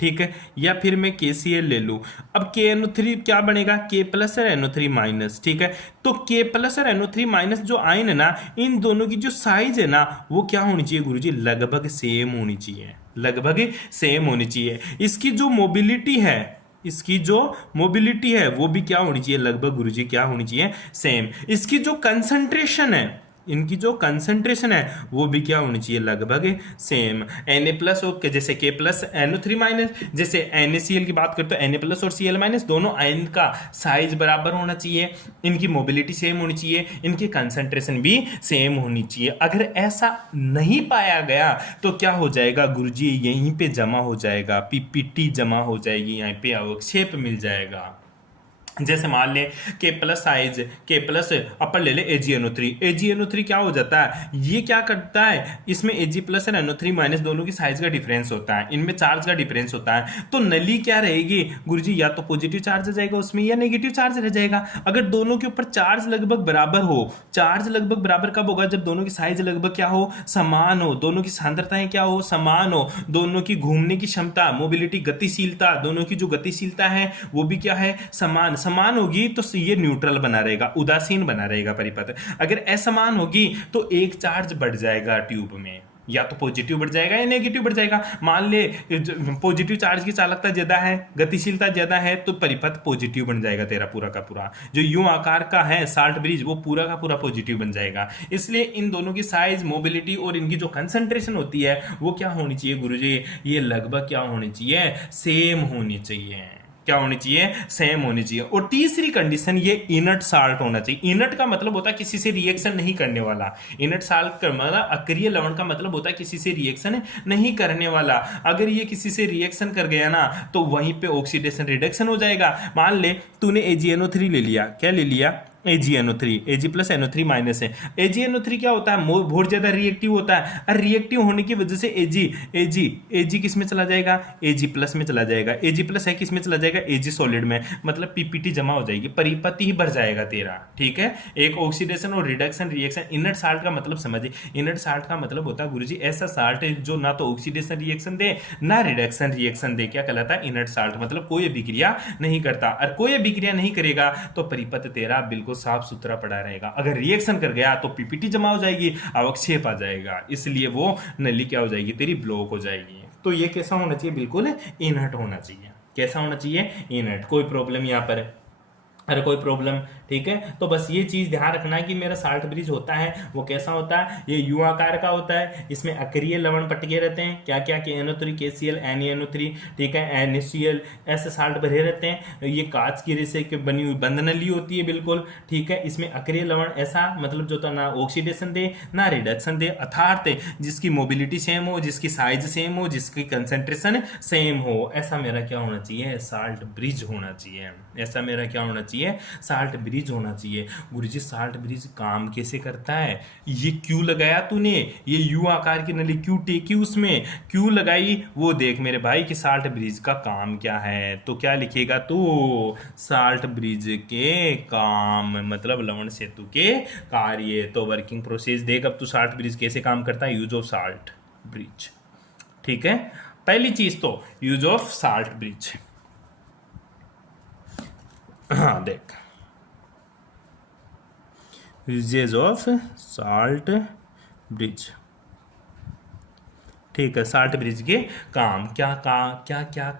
ठीक है, या फिर मैं KCl ले लूं, अब KNO3 क्या बनेगा, K प्लस और NO3 माइनस, ठीक है। तो K प्लस और NO3 माइनस जो आयन है ना, इन दोनों की जो साइज है ना, वो क्या होनी चाहिए गुरुजी, लगभग सेम होनी चाहिए, लगभग सेम होनी चाहिए। इसकी जो मोबिलिटी है, इसकी जो मोबिलिटी है वो भी क्या होनी चाहिए, लगभग गुरुजी क्या होनी चाहिए, सेम। इसकी जो कंसंट्रेशन है, इनकी जो कंसंट्रेशन है वो भी क्या होनी चाहिए, लगभग सेम। Na प्लस और जैसे K प्लस NO3 माइनस, जैसे NaCl की बात करते तो Na प्लस और Cl माइनस, दोनों आयन का साइज बराबर होना चाहिए, इनकी मोबिलिटी सेम होनी चाहिए, इनकी कंसंट्रेशन भी सेम होनी चाहिए। अगर ऐसा नहीं पाया गया तो क्या हो जाएगा गुरुजी, यहीं पे जमा हो जाएगा, PPT जमा हो जाएगी, यहाँ पे अवक्षेप मिल जाएगा। जैसे मान लें के प्लस साइज, के प्लस अपन ले ले AgNO3, AgNO3 क्या हो जाता है, ये क्या करता है, इसमें Ag प्लस और NO3 माइनस दोनों की साइज का डिफरेंस होता है, इनमें चार्ज का डिफरेंस होता है। तो नली क्या रहेगी गुरुजी, या तो पॉजिटिव चार्ज आ जाएगा उसमें या नेगेटिव चार्ज रह जाएगा। अगर दोनों के ऊपर चार्ज लगभग बराबर हो, चार्ज लगभग बराबर कब होगा, जब दोनों की साइज लगभग क्या हो, समान हो, दोनों की सांद्रताएं क्या हो, समान हो, दोनों की घूमने की क्षमता, मोबिलिटी, गतिशीलता, दोनों की जो गतिशीलता है वो भी क्या है, समान समान होगी, तो ये न्यूट्रल बना रहेगा, उदासीन बना रहेगा परिपथ। अगर असमान होगी तो एक चार्ज बढ़ जाएगा ट्यूब में, या तो पॉजिटिव बढ़ जाएगा या नेगेटिव बढ़ जाएगा। मान ले पॉजिटिव चार्ज की चालकता ज्यादा है, गतिशीलता ज्यादा है, तो परिपथ पॉजिटिव बन जाएगा तेरा पूरा का पूरा। जो यू आकार का है साल्ट ब्रिज, वो पूरा का पूरा पॉजिटिव बन जाएगा। इसलिए इन दोनों की साइज, मोबिलिटी और इनकी जो कंसंट्रेशन होती है वो क्या होनी चाहिए गुरुजी, ये लगभग क्या होनी चाहिए, सेम होनी चाहिए। क्या होनी चाहिए, सेम होनी चाहिए। और तीसरी कंडीशन, ये इनर्ट साल्ट होना चाहिए। इनर्ट का मतलब होता है किसी से रिएक्शन नहीं करने वाला। इनर्ट साल्ट का मतलब, अक्रिय लवण का मतलब होता है किसी से रिएक्शन नहीं करने वाला। अगर ये किसी से रिएक्शन कर गया ना तो वहीं पे ऑक्सीडेशन रिडक्शन हो जाएगा। मान ले तूने AgNO3 ले लिया, क्या ले लिया, AgNO3, Ag plus NO3 minus है। AgNO3 क्या होता है, बहुत ज्यादा रिएक्टिव होता है, और रिएक्टिव होने की वजह से Ag किस में चला जाएगा, Ag प्लस में चला जाएगा। Ag प्लस है किस में चला जाएगा, Ag सॉलिड में, मतलब PPT जमा हो जाएगी, परिपति ही भर जाएगा तेरा, ठीक है। एक ऑक्सीडेशन और रिडक्शन रिएक्शन। इनर्ट साल्ट का मतलब समझिए, इनर्ट साल्ट का मतलब होता है गुरुजी ऐसा साल्ट है जो ना तो ऑक्सीडेशन रिएक्शन दे ना रिडक्शन रिएक्शन दे। क्या कहलाता है, इनर्ट साल्ट, मतलब कोई अभिक्रिया नहीं करता, और कोई अभिक्रिया नहीं करेगा तो परिपथ तेरा बिल्कुल साफ सुथरा पड़ा रहेगा। अगर रिएक्शन कर गया तो PPT जमा हो जाएगी, अवक्षेप आ जाएगा, इसलिए वो नली क्या हो जाएगी तेरी, ब्लॉक हो जाएगी। तो ये कैसा होना चाहिए, बिल्कुल इनर्ट होना चाहिए। कैसा होना चाहिए, इनर्ट, कोई प्रॉब्लम यहाँ पर अरे कोई प्रॉब्लम, ठीक है। तो बस ये चीज ध्यान रखना है कि मेरा साल्ट ब्रिज होता है वो कैसा होता है, ये यू आकार का होता है, इसमें अक्रिय लवण पटके रहते हैं, क्या क्या, KNO3, KCl, NaNO3, ठीक है, NaCl, ऐसे साल्ट भरे रहते हैं। ये कांच की रेसे की बनी हुई बंद नली होती है बिल्कुल, ठीक है। इसमें अक्रिय लवण ऐसा मतलब जो तो ना ऑक्सीडेशन दे ना रिडक्शन दे, अर्थात जिसकी मोबिलिटी सेम हो, जिसकी साइज सेम हो, जिसकी कंसेंट्रेशन सेम हो, ऐसा मेरा क्या होना चाहिए, साल्ट ब्रिज होना चाहिए। ऐसा मेरा क्या होना चाहिए, साल्ट ब्रिज होना चाहिए। गुरुजी साल्ट ब्रिज काम कैसे करता है, ये क्यों लगाया तूने, ये यू आकार की नली क्यों टेकी, उसमें क्यों लगाई, वो देख मेरे भाई कि साल्ट ब्रिज का काम क्या है। तो क्या लिखेगा तू, साल्ट ब्रिज के काम मतलब लवण सेतु के कार्य। तो वर्किंग प्रोसेस देख अब तू साल्ट ब्रिज कैसे काम करता है, यूज ऑफ साल्ट ब्रिज, ठीक है। पहली चीज तो यूज ऑफ साल्ट ब्रिज, हाँ देख, यूजेज ऑफ साल्ट ब्रिज, ठीक है। साल्ट ब्रिज के काम क्या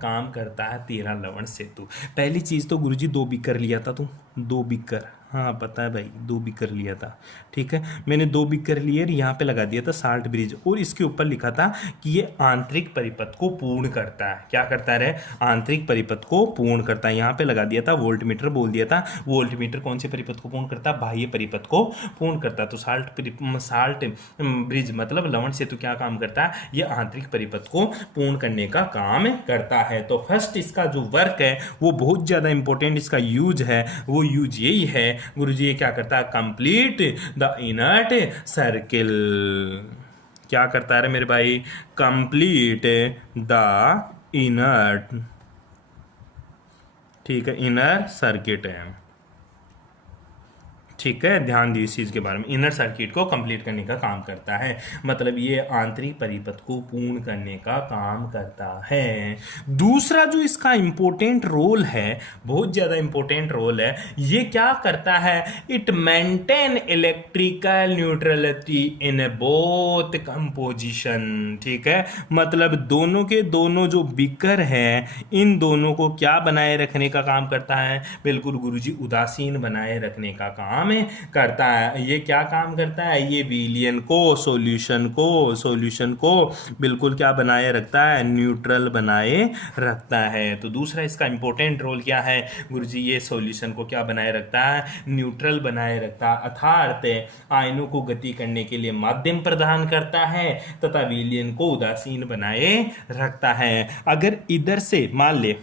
काम करता है तेरा लवण सेतु। पहली चीज तो गुरुजी 2 बीकर लिया था तू, 2 बीकर, हाँ पता है भाई 2 बीकर लिया था, ठीक है। मैंने 2 बीकर लिए और यहाँ पे लगा दिया था साल्ट ब्रिज, और इसके ऊपर लिखा था कि ये आंतरिक परिपथ को पूर्ण करता है। क्या करता है, आंतरिक परिपथ को पूर्ण करता है। यहाँ पे लगा दिया था वोल्टमीटर, बोल दिया था वोल्टमीटर कौन से परिपथ को पूर्ण करता है, बाह्य परिपथ को पूर्ण करता है। तो साल्ट ब्रिज मतलब लवण सेतु क्या काम करता है, ये आंतरिक परिपथ को पूर्ण करने का काम करता है। तो फर्स्ट इसका जो वर्क है वो बहुत ज्यादा इंपॉर्टेंट, इसका यूज है वो यूज यही है गुरुजी, ये क्या करता है, कंप्लीट द इनर्ट सर्किल। क्या करता है मेरे भाई, कंप्लीट द इनर्ट, ठीक है, इनर सर्किट है, ठीक है। ध्यान दीजिए इस चीज के बारे में, इनर सर्किट को कंप्लीट करने का काम करता है, मतलब ये आंतरिक परिपथ को पूर्ण करने का काम करता है। दूसरा जो इसका इंपॉर्टेंट रोल है, बहुत ज्यादा इंपॉर्टेंट रोल है, ये क्या करता है, it maintain electrical neutrality in both composition, ठीक है। मतलब दोनों के दोनों जो बीकर है, इन दोनों को क्या बनाए रखने का काम करता है, बिल्कुल गुरुजी उदासीन बनाए रखने का काम करता है। ये क्या काम करता है, ये विलियन को सॉल्यूशन को बिल्कुल क्या बनाए रखता है, न्यूट्रल बनाए रखता है। तो दूसरा इसका इंपॉर्टेंट रोल क्या है गुरुजी, ये सॉल्यूशन को क्या बनाए रखता है, न्यूट्रल बनाए रखता है, अर्थात आयनों को गति करने के लिए माध्यम प्रदान करता है तथा विलियन को उदासीन बनाए रखता है। अगर इधर से मान ले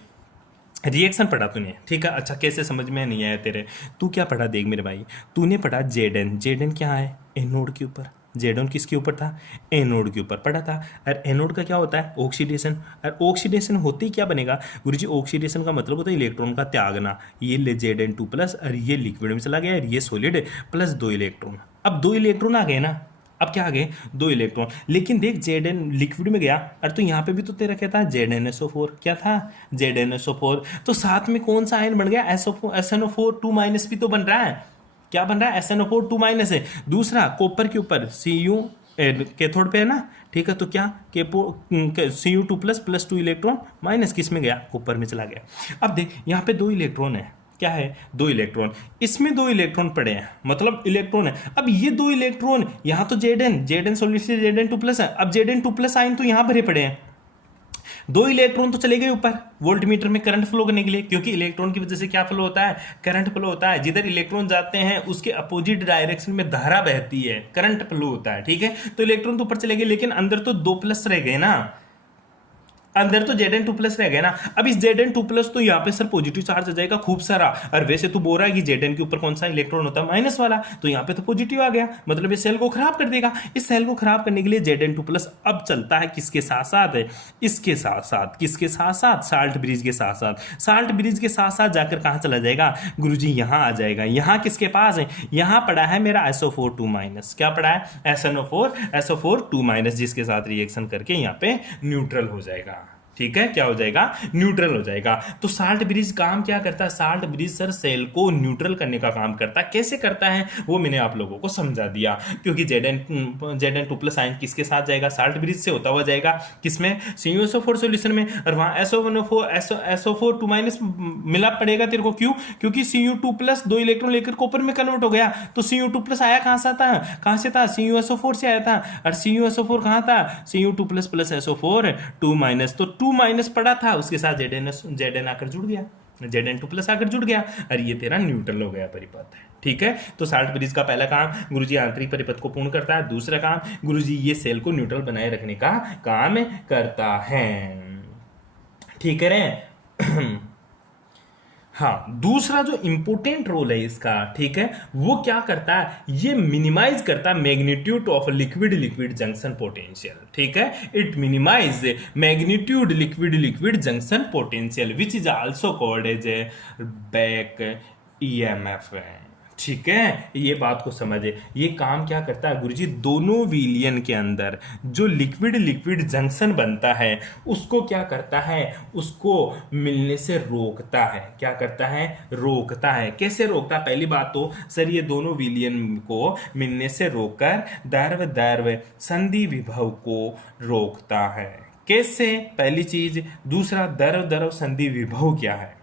रिएक्शन पढ़ा तूने, ठीक है, अच्छा कैसे समझ में नहीं आया तेरे, तू क्या पढ़ा देख मेरे भाई, तूने पढ़ा जेड एन क्या है, एनोड के ऊपर, जेड एन किसके ऊपर था, एनोड के ऊपर पढ़ा था। और एनोड का क्या होता है, ऑक्सीडेशन, और ऑक्सीडेशन होते ही क्या बनेगा गुरुजी, ऑक्सीडेशन का मतलब होता है इलेक्ट्रॉन का त्यागना। ये ले Zn2+ और ये लिक्विड में चला गया और ये सॉलिड प्लस 2 इलेक्ट्रॉन, अब 2 इलेक्ट्रॉन आ गए ना, अब क्या आ गए 2 इलेक्ट्रॉन। लेकिन देख Zn लिक्विड में गया और तो यहाँ पे भी तो तेरा क्या था, ZnSO4, क्या था ZnSO4, तो साथ में कौन सा आयन बन गया, SNO4 2- भी तो बन रहा है, क्या बन रहा है, SNO4 2- है। दूसरा कॉपर के ऊपर Cu कैथोड पे है ना, ठीक है, तो क्या Cu2+ + 2 इलेक्ट्रॉन माइनस किस में गया, कॉपर में चला गया। अब देख यहाँ पे 2 इलेक्ट्रॉन है, क्या है 2 इलेक्ट्रॉन, इसमें 2 इलेक्ट्रॉन पड़े हैं, मतलब इलेक्ट्रॉन है। अब ये 2 इलेक्ट्रॉन यहाँ तो Zn सॉल्यूशन Zn2+ है, अब Zn2+ आयन तो यहाँ भरे पड़े हैं, 2 इलेक्ट्रॉन तो चले गए ऊपर वोल्टमीटर में करंट फ्लो करने के लिए, क्योंकि इलेक्ट्रॉन की वजह से क्या फ्लो होता है, करंट फ्लो होता है। जिधर इलेक्ट्रॉन जाते हैं उसके अपोजिट डायरेक्शन में धारा बहती है, करंट फ्लो होता है, ठीक है। तो इलेक्ट्रॉन तो ऊपर चले गए, लेकिन अंदर तो 2+ रह गए ना, अंदर तो Zn2+ रह गया ना। अब इस Zn2+ तो यहाँ पे सर पॉजिटिव चार्ज आ जाएगा खूब सारा, और वैसे तो बोल रहा है कि Zn के ऊपर कौन सा इलेक्ट्रॉन होता है, माइनस वाला, तो यहाँ पे तो पॉजिटिव आ गया, मतलब ये सेल को खराब कर देगा। इस सेल को खराब करने के लिए Zn2+ अब चलता है किसके साथ साथ है, इसके साथ साथ, किसके साथ साथ, साल्ट ब्रिज के साथ साथ। साल्ट ब्रिज के साथ साथ जाकर कहाँ चला जाएगा गुरुजी, यहाँ आ जाएगा। यहाँ किसके पास है, यहाँ पड़ा है मेरा SO4 2-, क्या पड़ा है, SO4 2-, जिसके साथ रिएक्शन करके यहाँ पे न्यूट्रल हो जाएगा, ठीक है, क्या हो जाएगा, न्यूट्रल हो जाएगा। तो साल्ट ब्रिज काम क्या करता है, साल्ट ब्रिज सर सेल को न्यूट्रल करने का काम करता है। कैसे करता है वो मैंने आप लोगों को समझा दिया, क्योंकि Zn2+ आयन किसके साथ जाएगा, साल्ट ब्रिज से होता हुआ जाएगा, किसमें, CuSO4 सॉल्यूशन में, और वहां SO4 2- मिला पड़ेगा तेरे को, क्यों, क्योंकि Cu2+ 2 इलेक्ट्रॉन लेकर कॉपर में कन्वर्ट हो गया। तो Cu2+ आया कहां से था, कहां से था, CuSO4 से आया था, और CuSO4 कहां था, Cu2+ प्लस SO4 2-, तो 2- पड़ा था, उसके साथ Zn आकर जुड़ गया, Zn2+ आकर जुड़ गया, और ये तेरा न्यूट्रल हो गया परिपथ है। ठीक है, तो साल्ट ब्रिज का पहला काम गुरुजी आंतरिक परिपथ को पूर्ण करता है, दूसरा काम गुरुजी ये सेल को न्यूट्रल बनाए रखने का काम करता है। ठीक है रे? हाँ, दूसरा जो इंपोर्टेंट रोल है इसका, ठीक है, वो क्या करता है, ये मिनिमाइज करता है magnitude of liquid liquid junction potential. ठीक है, it minimise magnitude liquid liquid junction potential which is also called as a back EMF. ठीक है, ये बात को समझे, ये काम क्या करता है गुरुजी, दोनों विलियन के अंदर जो लिक्विड लिक्विड जंक्शन बनता है उसको क्या करता है, उसको मिलने से रोकता है। क्या करता है, रोकता है। कैसे रोकता है, पहली बात तो सर ये दोनों विलियन को मिलने से रोककर द्रव द्रव संधि विभव को रोकता है। कैसे, पहली चीज। दूसरा, द्रव द्रव संधि विभव क्या है।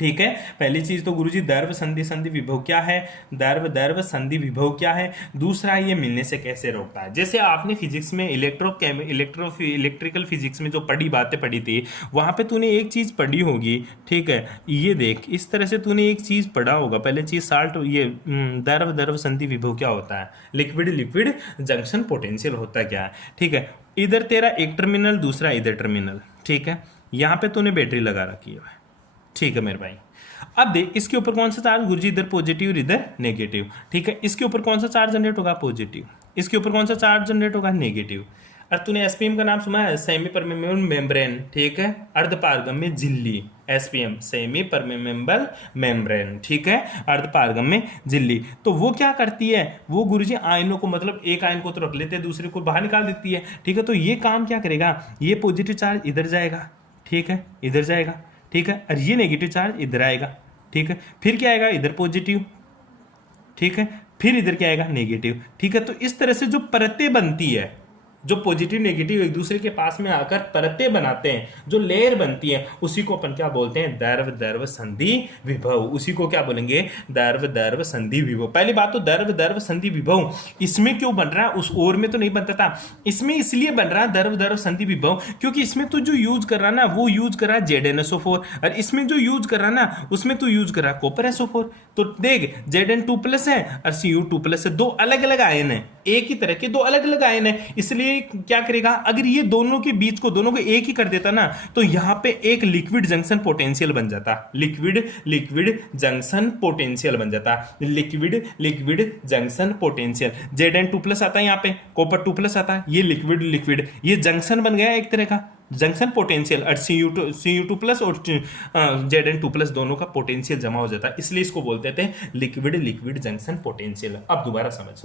ठीक है, पहली चीज तो गुरुजी द्रव संधि संधि विभव क्या है, द्रव द्रव संधि विभव क्या है। दूसरा, ये मिलने से कैसे रोकता है। जैसे आपने फिजिक्स में इलेक्ट्रिकल फिजिक्स में जो बातें पढ़ी थी, वहां पे तूने एक चीज पढ़ी होगी। ठीक है, ये देख, इस तरह से तूने एक चीज पढ़ा होगा। पहले चीज साल्ट, ये द्रव द्रव संधि विभव क्या होता है, लिक्विड लिक्विड जंक्शन पोटेंशियल होता क्या है। ठीक है, इधर तेरा एक टर्मिनल, दूसरा इधर टर्मिनल। ठीक है, यहाँ पे तूने बैटरी लगा रखी है। ठीक है मेरे भाई, अब देख इसके ऊपर कौन सा चार्ज गुरुजी, इधर पॉजिटिव और इधर नेगेटिव। ठीक है, इसके ऊपर कौन सा चार्ज जनरेट होगा, पॉजिटिव। इसके ऊपर कौन सा चार्ज जनरेट होगा, नेगेटिव। और तूने एसपीएम का नाम सुना है, सेमी परमेबल मेम्ब्रेन। ठीक है, अर्धपारगम्य झिल्ली, एसपीएम सेमी परमेबल मेम्ब्रेन। ठीक है, अर्धपारगम्य झिल्ली। तो वो क्या करती है, वो गुरुजी आयनों को, मतलब एक आयन को तो रख लेते हैं, दूसरे को बाहर निकाल देती है। ठीक है, तो ये काम क्या करेगा, ये पॉजिटिव चार्ज इधर जाएगा, ठीक है, इधर जाएगा, ठीक है, और ये नेगेटिव चार्ज इधर आएगा। ठीक है, फिर क्या आएगा, इधर पॉजिटिव। ठीक है, फिर इधर क्या आएगा, नेगेटिव। ठीक है, तो इस तरह से जो परतें बनती है, जो पॉजिटिव नेगेटिव एक दूसरे के पास में आकर परतें बनाते हैं, जो लेयर बनती है, उसी को अपन क्या बोलते हैं, द्रव द्रव संधि विभव। उसी को क्या बोलेंगे, द्रव द्रव संधि विभव। पहली बात तो द्रव द्रव संधि विभव इसमें क्यों बन रहा है, उस और में तो नहीं बनता था। इसमें इसलिए बन रहा है द्रव द्रव संधि विभव, क्योंकि इसमें तो जो यूज कर रहा है ना, वो यूज कर रहा है ZnSO4, और इसमें जो यूज कर रहा है ना, उसमें तो यूज कर रहा है कॉपर SO4। तो देख, Zn2+ है और Cu2+ है, दो अलग अलग आयन है, एक ही तरह के दो अलग अलग आयन है। इसलिए क्या करेगा, अगर ये दोनों के बीच को, दोनों को एक ही कर देता ना, तो यहां पे एक लिक्विड जंक्शन पोटेंशियल बन जाता, लिक्विड लिक्विड जंक्शन पोटेंशियल बन जाता, liquid liquid junction potential. Zn2+ आता है, यहाँ पे कॉपर 2+ आता है, ये लिक्विड लिक्विड, ये जंक्शन बन गया एक तरह का जंक्शन पोटेंशियल। और Cu2+ और Zn2+ दोनों का पोटेंशियल जमा हो जाता है, इसलिए इसको बोलते थे लिक्विड लिक्विड जंक्शन पोटेंशियल। अब दोबारा समझ,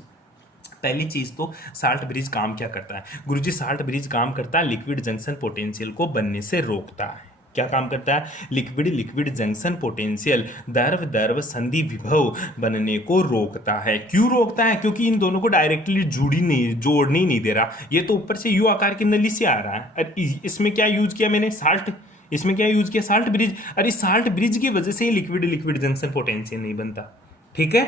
पहली चीज तो साल्ट ब्रिज काम क्या करता है गुरुजी, साल्ट ब्रिज काम करता है लिक्विड जंक्शन पोटेंशियल को बनने से रोकता है। क्या काम करता है, लिक्विड लिक्विड जंक्शन पोटेंशियल द्रव द्रव संधि विभव बनने को रोकता है। क्यों रोकता है, क्योंकि इन दोनों को डायरेक्टली जोड़ने ही नहीं दे रहा, ये तो ऊपर से यू आकार की नली से आ रहा है। और इसमें क्या यूज किया मैंने, साल्ट। इसमें क्या यूज किया, साल्ट ब्रिज। और इस साल्ट ब्रिज की वजह से लिक्विड लिक्विड जंक्शन पोटेंशियल नहीं बनता। ठीक है,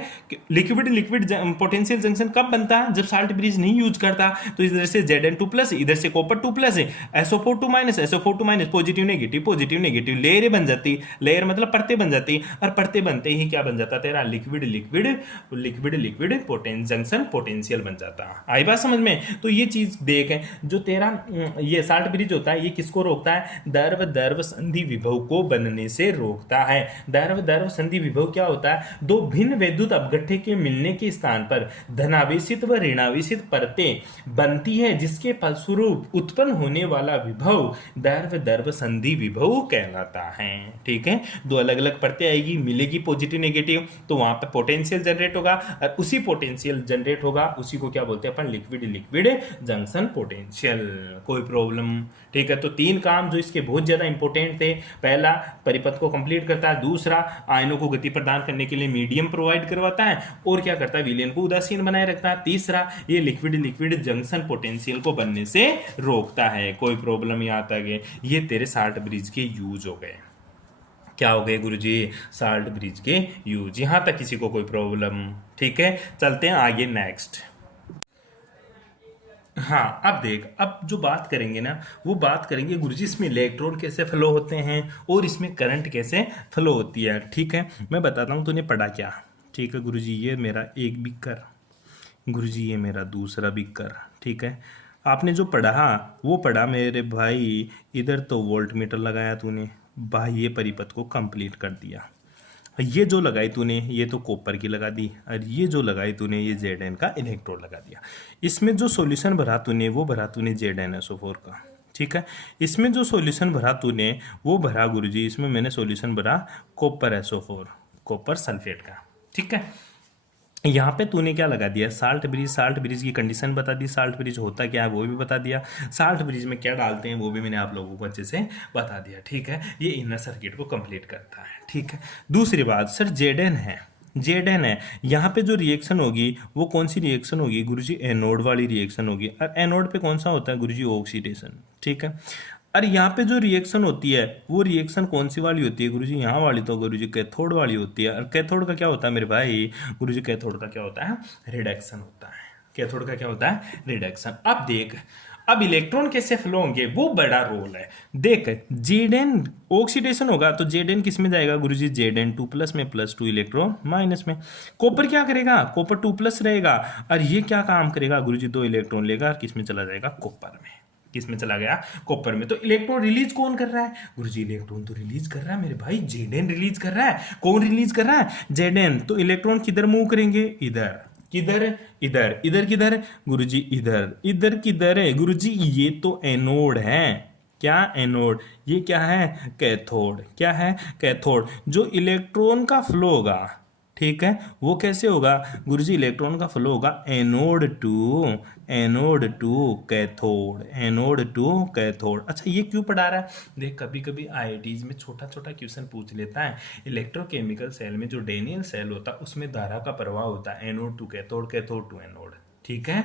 लिक्विड लिक्विड पोटेंशियल जंक्शन कब बनता है, जब साल्ट ब्रिज नहीं यूज करता। तो इधर से Zn2+, इधर से copper 2+, SO4 2-, SO4 2-, positive negative layer बन जाती, लेयर मतलब परतें बन जाती, और परतें बनते ही क्या बन जाता तेरा, liquid liquid liquid liquid junction potential बन जाता। आई बात समझ में। तो ये चीज देख है, जो तेरा ये साल्ट ब्रिज होता है, ये किसको रोकता है, द्रव द्रव संधि विभव को बनने से रोकता है। द्रव द्रव संधि विभव क्या होता है, दो भिन्न विभिन्न विद्युत अपघट्य के मिलने के स्थान पर धनावेशित व ऋणावेशित परतें बनती है, जिसके फलस्वरूप उत्पन्न होने वाला विभव द्रव्य संधि विभव कहलाता है। ठीक है, दो अलग अलग परतें आएगी, मिलेगी पॉजिटिव नेगेटिव, तो वहां पर पोटेंशियल जनरेट होगा और उसी पोटेंशियल जनरेट होगा उसी को क्या बोलते हैं अपन, लिक्विड लिक्विड जंक्शन पोटेंशियल। कोई प्रॉब्लम? ठीक है, तो तीन काम जो इसके बहुत ज्यादा इंपॉर्टेंट थे, पहला परिपथ को कंप्लीट करता है, दूसरा आयनों को गति प्रदान करने के लिए मीडियम प्रोवाइड करवाता है और क्या करता है, विलयन को उदासीन बनाए रखता है, तीसरा ये लिक्विड लिक्विड जंक्शन पोटेंशियल को बनने से रोकता है। कोई प्रॉब्लम यहाँ तक है? ये तेरे साल्ट ब्रिज के यूज हो गए। क्या हो गए गुरुजी? साल्ट ब्रिज के यूज। यहां तक किसी को कोई प्रॉब्लम? ठीक है, चलते हैं आगे नेक्स्ट। हाँ, अब देख, अब जो बात करेंगे ना वो बात करेंगे गुरुजी इसमें इलेक्ट्रॉन कैसे फ्लो होते हैं और इसमें करंट कैसे फ्लो होती है। ठीक है, मैं बताता हूँ तूने पढ़ा क्या। ठीक है गुरुजी, ये मेरा एक बिकर, गुरुजी ये मेरा दूसरा बिकर। ठीक है, आपने जो पढ़ा वो पढ़ा मेरे भाई, इधर तो वोल्ट मीटर लगाया तूने, बाह्य परिपथ को कंप्लीट कर दिया। ये जो लगाई तूने ये तो कॉपर की लगा दी, और ये जो लगाई तूने ये Zn का इलेक्ट्रोड लगा दिया। इसमें जो सॉल्यूशन भरा तूने वो भरा तूने ZnSO4 का। ठीक है, इसमें जो सॉल्यूशन भरा तूने वो भरा गुरुजी, इसमें मैंने सॉल्यूशन भरा कॉपर SO4, कॉपर सल्फेट का। ठीक है, यहाँ पे तूने क्या लगा दिया, साल्ट ब्रिज। साल्ट ब्रिज की कंडीशन बता दी, साल्ट ब्रिज होता क्या है वो भी बता दिया, साल्ट ब्रिज में क्या डालते हैं वो भी मैंने आप लोगों को अच्छे से बता दिया। ठीक है, ये इनर सर्किट को कंप्लीट करता है। ठीक है, दूसरी बात सर Zn है, Zn है, यहाँ पे जो रिएक्शन होगी वो कौन सी रिएक्शन होगी गुरुजी? एनोड वाली रिएक्शन होगी। और एनोड पे कौन सा होता है गुरुजी? ऑक्सीडेशन। ठीक है, और यहाँ पे जो रिएक्शन होती है वो रिएक्शन कौन सी वाली होती है गुरुजी? यहाँ वाली तो गुरुजी कैथोड वाली होती है। और कैथोड का क्या होता है मेरे भाई? गुरुजी कैथोड का क्या होता है? रिडक्शन होता है। कैथोड का क्या होता है? रिडक्शन। अब देख, अब इलेक्ट्रॉन कैसे फ्लो होंगे वो बड़ा रोल है। देख, Zn ऑक्सीडेशन होगा तो Zn किस में जाएगा गुरुजी? Zn2 प्लस में, +2 इलेक्ट्रॉन माइनस में। कॉपर क्या करेगा? कॉपर 2 प्लस रहेगा और ये क्या काम करेगा गुरुजी? 2 इलेक्ट्रॉन लेगा और किस में चला जाएगा? कॉपर में। किस में चला गया? कॉपर में। तो इलेक्ट्रॉन रिलीज कौन कर रहा है गुरुजी? इलेक्ट्रॉन तो रिलीज कर रहा है मेरे भाई, Zn रिलीज कर रहा है। कौन रिलीज कर रहा है? Zn। तो इलेक्ट्रॉन किधर मूव करेंगे? इधर। किधर? इधर। इधर किधर गुरुजी? इधर। इधर किधर है गुरुजी? ये तो एनोड है। क्या? एनोड। ये क्या है? कैथोड। क्या है? कैथोड। जो इलेक्ट्रॉन का फ्लो होगा, ठीक है, वो कैसे होगा गुरुजी? इलेक्ट्रॉन का फ्लो होगा anode to cathode, anode to cathode. अच्छा, ये क्यों पढ़ा रहा है? देख, कभी कभी आईआईटीज में छोटा छोटा क्वेश्चन पूछ लेता है। इलेक्ट्रोकेमिकल सेल में जो डेनियल सेल होता है उसमें धारा का प्रवाह होता है anode to cathode, cathode to anode. ठीक है,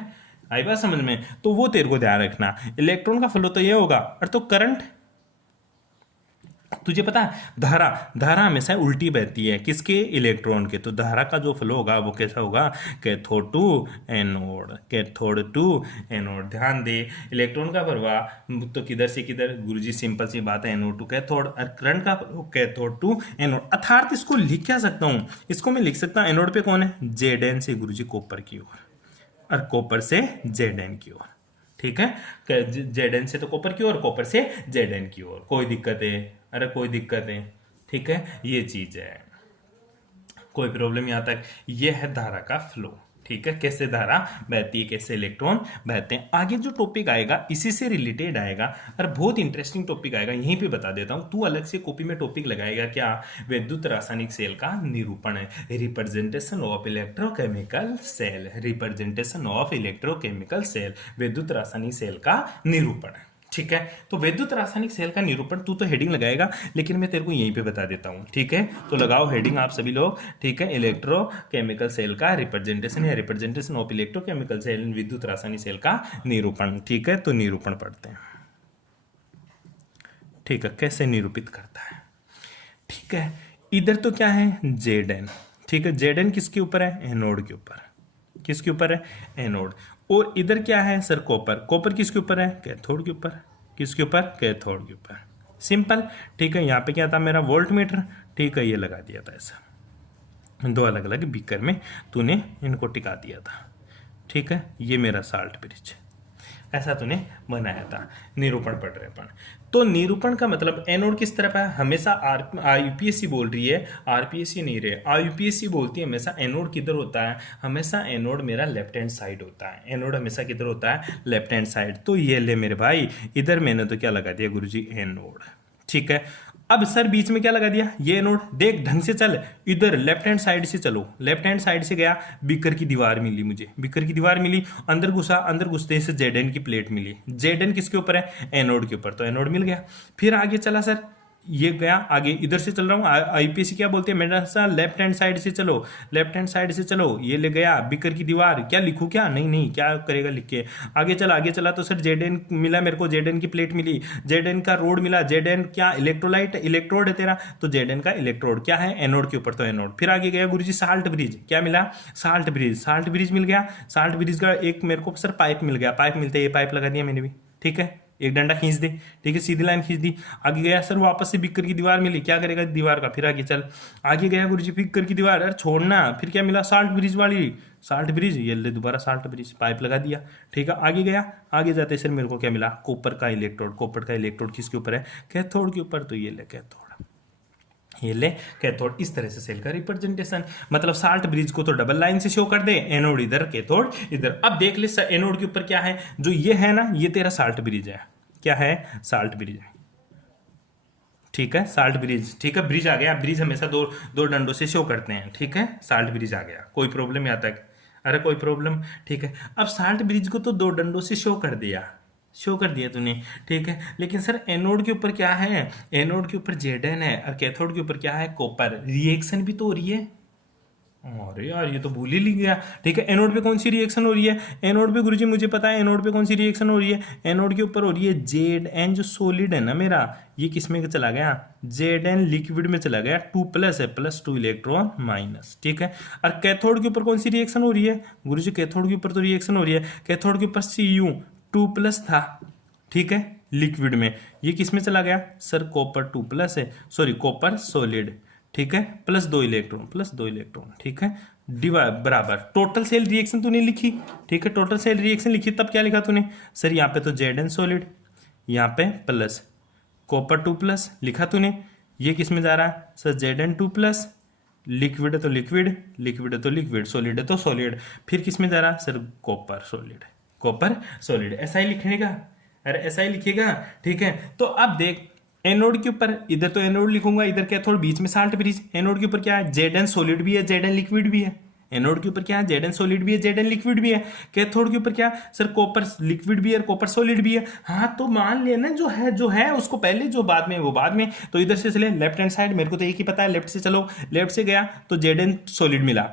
आई बात समझ में? तो वो तेरे को ध्यान रखना। इलेक्ट्रॉन का फ्लो तो ये होगा, और तो करंट तुझे पता है, धारा हमेशा उल्टी बहती है। किसके? इलेक्ट्रॉन के। तो धारा का जो फ्लो होगा वो कैसा होगा? Cathode to anode, cathode to anode. ध्यान दे, इलेक्ट्रॉन का प्रवाह तो किधर से किधर गुरुजी? सिंपल सी बात है, एनोड टू कैथोड। और करंट का कैथोड टू एनोड। अर्थात इसको लिख क्या सकता हूँ? इसको मैं लिख सकता हूँ, एनोड पे कौन है? Zn से गुरुजी कॉपर की ओर, और कॉपर से Zn की ओर। ठीक है, Zn से तो कॉपर की ओर, कॉपर से Zn की ओर। कोई दिक्कत है? अरे कोई दिक्कत है? ठीक है, ये चीज है। कोई प्रॉब्लम यहाँ तक? ये है धारा का फ्लो। ठीक है, कैसे धारा बहती है, कैसे इलेक्ट्रॉन बहते हैं। आगे जो टॉपिक आएगा इसी से रिलेटेड आएगा और बहुत इंटरेस्टिंग टॉपिक आएगा, यहीं पे बता देता हूँ। तू अलग से कॉपी में टॉपिक लगाएगा क्या? विद्युत रासायनिक सेल का निरूपण है, representation of electrochemical cell, representation of electrochemical cell, विद्युत रासायनिक सेल का निरूपण है। ठीक है, तो विद्युत रासायनिक सेल का निरूपण तू तो हेडिंग लगाएगा, लेकिन मैं तेरे को यहीं पे बता देता हूँ। ठीक है, तो लगाओ हेडिंग आप सभी लोग। ठीक है, इलेक्ट्रोकेमिकल सेल का रिप्रेजेंटेशन या रिप्रेजेंटेशन ऑफ इलेक्ट्रोकेमिकल सेल, विद्युत रासायनिक सेल का निरूपण। ठीक है, तो निरूपण पढ़ते हैं। ठीक है, कैसे निरूपित करता है। ठीक है, इधर तो क्या है? Zn। ठीक है, Zn किसके ऊपर है? एनोड के ऊपर। किसके ऊपर है? एनोड। और इधर क्या है सर? कॉपर। कॉपर किसके ऊपर है? कैथोड के ऊपर। किसके ऊपर? कैथोड के ऊपर। सिंपल। ठीक है, यहाँ पे क्या था मेरा? Volt meter. ठीक है, ये लगा दिया था ऐसा, दो अलग अलग बीकर में तूने इनको टिका दिया था। ठीक है, ये मेरा साल्ट ब्रिज। ऐसा तूने बनाया था। निरूपण पढ़ रहे अपन। तो निरूपण का मतलब एनोड किस तरफ है, हमेशा यूपीएससी बोल रही है, आरपीएससी नहीं रहे, यूपीएससी बोलती है हमेशा एनोड किधर होता है, हमेशा एनोड मेरा लेफ्ट हैंड साइड होता है, एनोड हमेशा किधर होता है, लेफ्ट हैंड साइड। तो ये ले मेरे भाई, इधर मैंने तो क्या लगा दिया गुरुजी, एनोड। ठीक है, अब सर बीच में क्या लगा दिया, ये नोड। देख ढंग से चल, इधर लेफ्ट हैंड साइड से चलो, लेफ्ट हैंड साइड से गया, बीकर की दीवार मिली मुझे, बीकर की दीवार मिली, अंदर घुसा, अंदर घुसते से जेड की प्लेट मिली, जेड किसके ऊपर है, एनोड के ऊपर, तो एनोड मिल गया। फिर आगे चला सर, ये गया आगे, इधर से चल रहा हूँ, आईपीसी क्या बोलते हैं, मेरा सा लेफ्ट हैंड साइड से चलो, लेफ्ट हैंड साइड से चलो, ये ले गया बीकर की दीवार, क्या लिखूँ, क्या नहीं नहीं क्या करेगा लिख के, आगे चला तो सर जेडन मिला मेरे को, जेडन की प्लेट मिली, जेडन का रोड मिला, जेडन क्या इलेक्ट्रोलाइट इलेक्ट्रोड है तेरा, तो जेडन का इलेक्ट्रोड क्या है, एनोड के ऊपर, तो एनोड। फिर आगे गया गुरुजी साल्ट ब्रिज, क्या मिला, साल्ट ब्रिज, साल्ट ब्रिज मिल गया, साल्ट ब्रिज का एक मेरे को सर पाइप मिल गया, पाइप मिलते ये पाइप लगा दिया मैंने भी, ठीक है, एक डंडा खींच दे, ठीक है, सीधी लाइन खींच दी, आगे गया सर, वापस से बिक्कर की दीवार मिली, क्या करेगा दीवार का, फिर आगे चल, आगे गया गुरुजी बिक्कर की दीवार, अरे छोड़ना, फिर क्या मिला, साल्ट ब्रिज वाली, साल्ट ब्रिज, ये ले दोबारा साल्ट ब्रिज, पाइप लगा दिया, ठीक है, आगे गया, आगे जाते सर मेरे को क्या मिला, कॉपर का इलेक्ट्रोड, कॉपर का इलेक्ट्रोड किसके ऊपर है, कैथोड के ऊपर, तो ये ले कैथोड, ये ले कैथोड। इस तरह से सेल का रिप्रेजेंटेशन, मतलब साल्ट ब्रिज को तो डबल लाइन से शो कर दे, एनोड इधर कैथोड इधर। अब देख ले एनोड के ऊपर क्या है, जो ये है ना, ये तेरा साल्ट ब्रिज है, क्या है, साल्ट ब्रिज, ठीक है, साल्ट ब्रिज, ठीक है, ब्रिज आ गया, ब्रिज हमेशा दो दो डंडों से शो करते हैं, ठीक है, साल्ट ब्रिज आ गया, कोई प्रॉब्लम यहाँ तक, अरे कोई प्रॉब्लम, ठीक है। अब साल्ट ब्रिज को तो दो डंडों से शो कर दिया, शो कर दिया तूने, ठीक है, लेकिन सर एनोड के ऊपर क्या है, एनोड के ऊपर जेडन है, और कैथोड के ऊपर क्या है, कॉपर, रिएक्शन भी तो हो रही है, अरे यार ये तो भूल ही गया, ठीक है। एनोड पे कौन सी रिएक्शन हो रही है, एनोड पे गुरुजी मुझे पता है, एनोड पे कौन सी रिएक्शन हो रही है, एनोड के ऊपर हो रही है जेड एन, जो सॉलिड है ना मेरा, ये किस में चला गया, जेड एन लिक्विड में चला गया, 2+ है, +2 इलेक्ट्रॉन माइनस, ठीक है। और कैथोड के ऊपर कौन सी रिएक्शन हो रही है गुरुजी, कैथोड के ऊपर तो रिएक्शन हो रही है, कैथोड के ऊपर Cu 2+ था, ठीक है, लिक्विड में, ये किस में चला गया सर, कॉपर 2+ है, सॉरी कॉपर सॉलिड, ठीक है, +2 इलेक्ट्रॉन, +2 इलेक्ट्रॉन, ठीक है, डिवाइड बराबर, टोटल सेल रिएक्शन तूने लिखी, ठीक है, टोटल सेल रिएक्शन लिखी, तब क्या लिखा तूने सर, यहाँ पे तो जेड एन सॉलिड, यहाँ पे प्लस कॉपर 2+ लिखा तूने, ये किस में जा रहा है सर, जेड एन 2+, लिक्विड है तो लिक्विड, लिक्विड है तो लिक्विड, सॉलिड है तो सॉलिड, फिर किस में जा रहा है sir, copper solid, copper solid, ऐसा ही लिखने का, अरे ऐसा ही लिखेगा, ठीक है। तो अब देख एनोड के ऊपर, इधर तो एनोड लिखूंगा, इधर क्या थोड़ा बीच में साल्ट ब्रिज, एनोड के ऊपर क्या है, जेड एन सॉलिड भी है, जेड एन लिक्विड भी है, एनोड के ऊपर क्या है, जेड एन सॉलिड भी है, जेड एन लिक्विड भी है, कैथोड के ऊपर क्या सर, कॉपर लिक्विड भी है, कॉपर सॉलिड भी है, हाँ तो मान लेना जो है उसको पहले, जो बाद में वो बाद में, तो इधर से चले लेफ्ट हैंड साइड, मेरे को तो एक ही पता है, लेफ्ट से चलो, लेफ्ट से गया तो जेड एन सॉलिड मिला,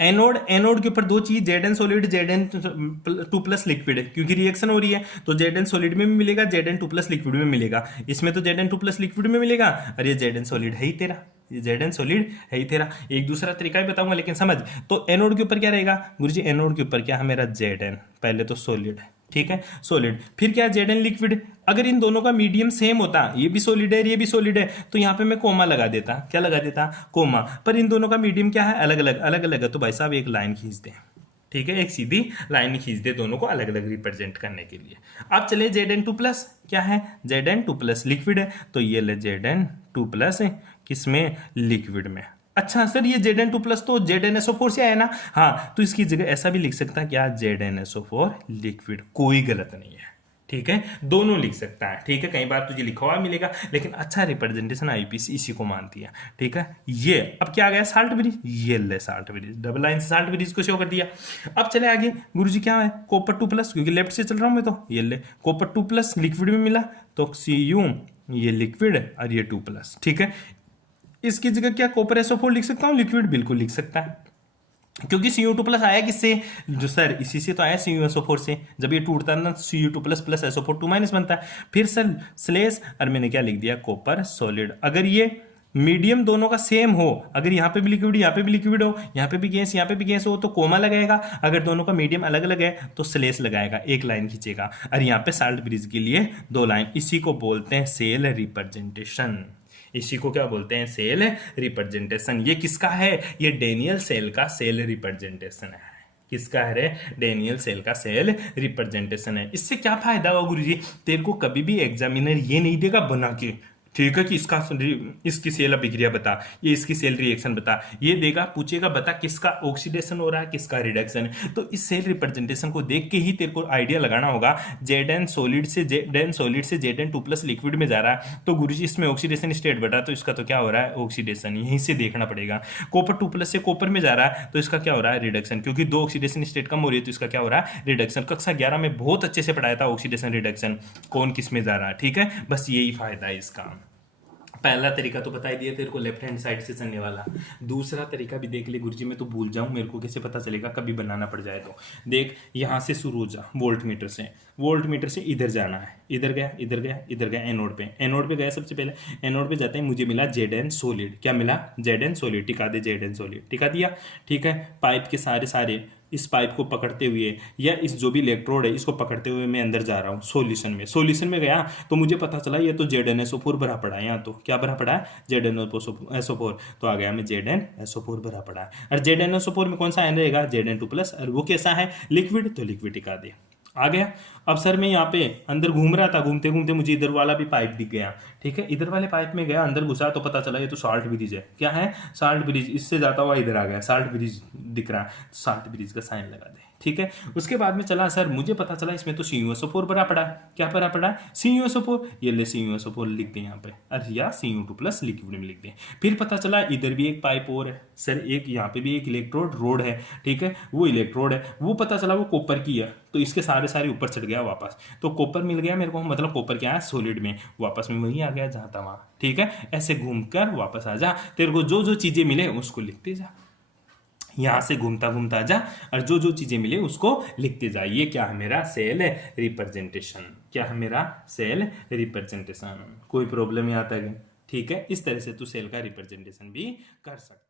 एनोड, एनोड के ऊपर दो चीज, Z N solid, Z N 2+ liquid है, क्योंकि रिएक्शन हो रही है, तो जेड एन सॉलिड में भी मिलेगा, जेड एन 2+ लिक्विड में मिलेगा, इसमें तो जेड एन 2+ लिक्विड में मिलेगा, और ये जेड एन सॉलिड है ही तेरा, ये जेड एन सॉलिड है ही तेरा। एक दूसरा तरीका भी बताऊंगा लेकिन समझ, तो एनोड के ऊपर क्या रहेगा गुरुजी, एनोड के ऊपर क्या है मेरा, जेड एन, पहले तो सॉलिड है, ठीक है, सॉलिड, फिर क्या जेड एन लिक्विड, अगर इन दोनों का मीडियम सेम होता, ये भी सॉलिड है ये भी सॉलिड है, तो यहाँ पे मैं कोमा लगा देता, क्या लगा देता, कोमा, पर इन दोनों का मीडियम क्या है, अलग अलग, अलग अलग है, तो भाई साहब एक लाइन खींच दे, ठीक है, एक सीधी लाइन खींच दे दोनों को अलग अलग रिप्रेजेंट करने के लिए। अब चले जेड एन 2+, क्या है, जेड एन 2+ लिक्विड है, तो ये ले जेड एन 2+ है, किसमें, लिक्विड में। अच्छा सर ये जेड एन 2+ तो जेड एन एसओ 4 से आया ना, हाँ तो इसकी जगह ऐसा भी लिख सकता है क्या, जेड एन एसओ 4 लिक्विड, कोई गलत नहीं है, ठीक है, दोनों लिख सकता है, ठीक है, कई बार तुझे लिखा हुआ मिलेगा, लेकिन अच्छा रिप्रेजेंटेशन आईपीसी इसी को मानती है, ठीक है। ये अब क्या आ गया, साल्ट ब्रिज, ये ले साल्ट ब्रिज, डबल लाइन से साल्ट ब्रिज को शो कर दिया। अब चले आगे गुरुजी, क्या है, कॉपर 2+, क्योंकि लेफ्ट से चल रहा हूं मैं, तो ये ले कॉपर 2+ लिक्विड में मिला, तो Cu ये लिक्विड और ये 2+, ठीक है, इसकी जगह क्या कॉपर SO4 लिख सकता हूँ, लिक्विड बिल्कुल लिख सकता है, क्योंकि Cu2+ आया किससे, जो सर इसी से तो आया, CuSO4 से, जब ये टूटता है ना Cu2+ + SO4 2- बनता है, फिर सर स्लेश, और मैंने क्या लिख दिया, कॉपर सॉलिड। अगर ये मीडियम दोनों का सेम हो, अगर यहाँ पे भी लिक्विड यहाँ पे भी लिक्विड हो, यहाँ पे भी गैस यहाँ पे भी गैस हो, तो कोमा लगाएगा, अगर दोनों का मीडियम अलग अलग है तो स्लेश लगाएगा, एक लाइन खींचेगा, और यहाँ पे साल्ट ब्रिज के लिए 2 लाइन, इसी को बोलते हैं सेल रिप्रेजेंटेशन, इसी को क्या बोलते हैं, सेल रिप्रेजेंटेशन। ये किसका है, ये डेनियल सेल का सेल रिप्रेजेंटेशन है, किसका है रे? डेनियल सेल का सेल रिप्रेजेंटेशन है। इससे क्या फायदा होगा गुरुजी? तेरे को कभी भी एग्जामिनर ये नहीं देगा बना के, ठीक है, कि इसकी सेल अभिक्रिया बता, ये इसकी सेल रिएक्शन बता, ये देगा, पूछेगा बता किसका ऑक्सीडेशन हो रहा है, किसका रिडक्शन है। तो इस सेल रिप्रेजेंटेशन को देख के ही तेरे को आइडिया लगाना होगा। Z N two plus liquid में जा रहा है तो गुरुजी इसमें ऑक्सीडेशन स्टेट बता, तो इसका तो क्या हो रहा है? ऑक्सीडेशन। यहीं से देखना पड़ेगा। कॉपर टू प्लस से कॉपर में जा रहा है तो इसका क्या हो रहा है? रिडक्शन, क्योंकि दो ऑक्सीडेशन स्टेट कम हो रही है तो इसका क्या हो रहा है? रिडक्शन। कक्षा 11 में बहुत अच्छे से पढ़ाया था ऑक्सीडेशन रिडक्शन, कौन किस में जा रहा है, ठीक है। बस यही फायदा है इसका। पहला तरीका तो बता ही दिया तेरे को, लेफ्ट हैंड साइड से चलने वाला। दूसरा तरीका भी देख ले गुरुजी, मैं तो भूल जाऊं, मेरे को कैसे पता चलेगा, कभी बनाना पड़ जाए तो। देख, यहाँ से शुरू हो जा, वोल्ट मीटर से इधर जाना है, इधर गया, इधर गया, इधर गया, एनोड पे गया। सबसे पहले एनोड पे जाते हैं, मुझे मिला जेड एन सॉलिड। क्या मिला? Z N solid. टिका दे जेड एन सॉलिड, टिका दिया, ठीक है। पाइप के सारे इस पाइप को पकड़ते हुए या इस जो भी इलेक्ट्रोड है इसको पकड़ते हुए मैं अंदर जा रहा हूँ सॉल्यूशन में गया तो मुझे पता चला ये तो ZnSO4 भरा पड़ा है। यहाँ तो क्या भरा पड़ा है? ZnSO4। तो आ गया मैं ZnSO4 भरा पड़ा है। और ZnSO4 में कौन सा आयन रहेगा? Zn2 plus. और वो कैसा है? लिक्विड, तो लिक्विड टिका दे। आ गया। अब सर मैं यहाँ पे अंदर घूम रहा था, घूमते घूमते मुझे इधर वाला भी पाइप दिख गया, ठीक है। इधर वाले पाइप में गया, अंदर घुसा तो पता चला ये तो साल्ट ब्रिज है। क्या है? Salt bridge. इससे जाता हुआ इधर आ गया, साल्ट ब्रिज दिख रहा है, साल्ट ब्रिज का साइन लगा दे, ठीक है। उसके बाद में चला सर, मुझे पता चला इसमें तो CuSO4 भरा पड़ा है। क्या भरा पड़ा है? CuSO4। ये ले CuSO4 लिख दे यहाँ पे, अरे या Cu2 प्लस लिक्विड में लिख दे। फिर पता चला इधर भी एक पाइप और है सर, एक यहाँ पे भी एक इलेक्ट्रोड रोड है, ठीक है। वो इलेक्ट्रोड है, वो पता चला वो कॉपर की है, तो इसके सारे ऊपर चढ़ गया वापस, तो कॉपर मिल गया मेरे को, मतलब कॉपर क्या है? सॉलिड में। वापस में वही आ गया जहाँ था वहाँ, ठीक है। ऐसे घूमकर वापस आ जा, तेरे को जो जो चीजें मिले उसको लिखते जा, यहां से घूमता घूमता जा और जो जो चीजें मिले उसको लिखते जा। ये क्या है? मेरा सेल रिप्रेजेंटेशन। क्या है? मेरा सेल रिप्रेजेंटेशन। कोई प्रॉब्लम यहाँ तक है, ठीक है। इस तरह से तू सेल का रिप्रेजेंटेशन भी कर सकता है।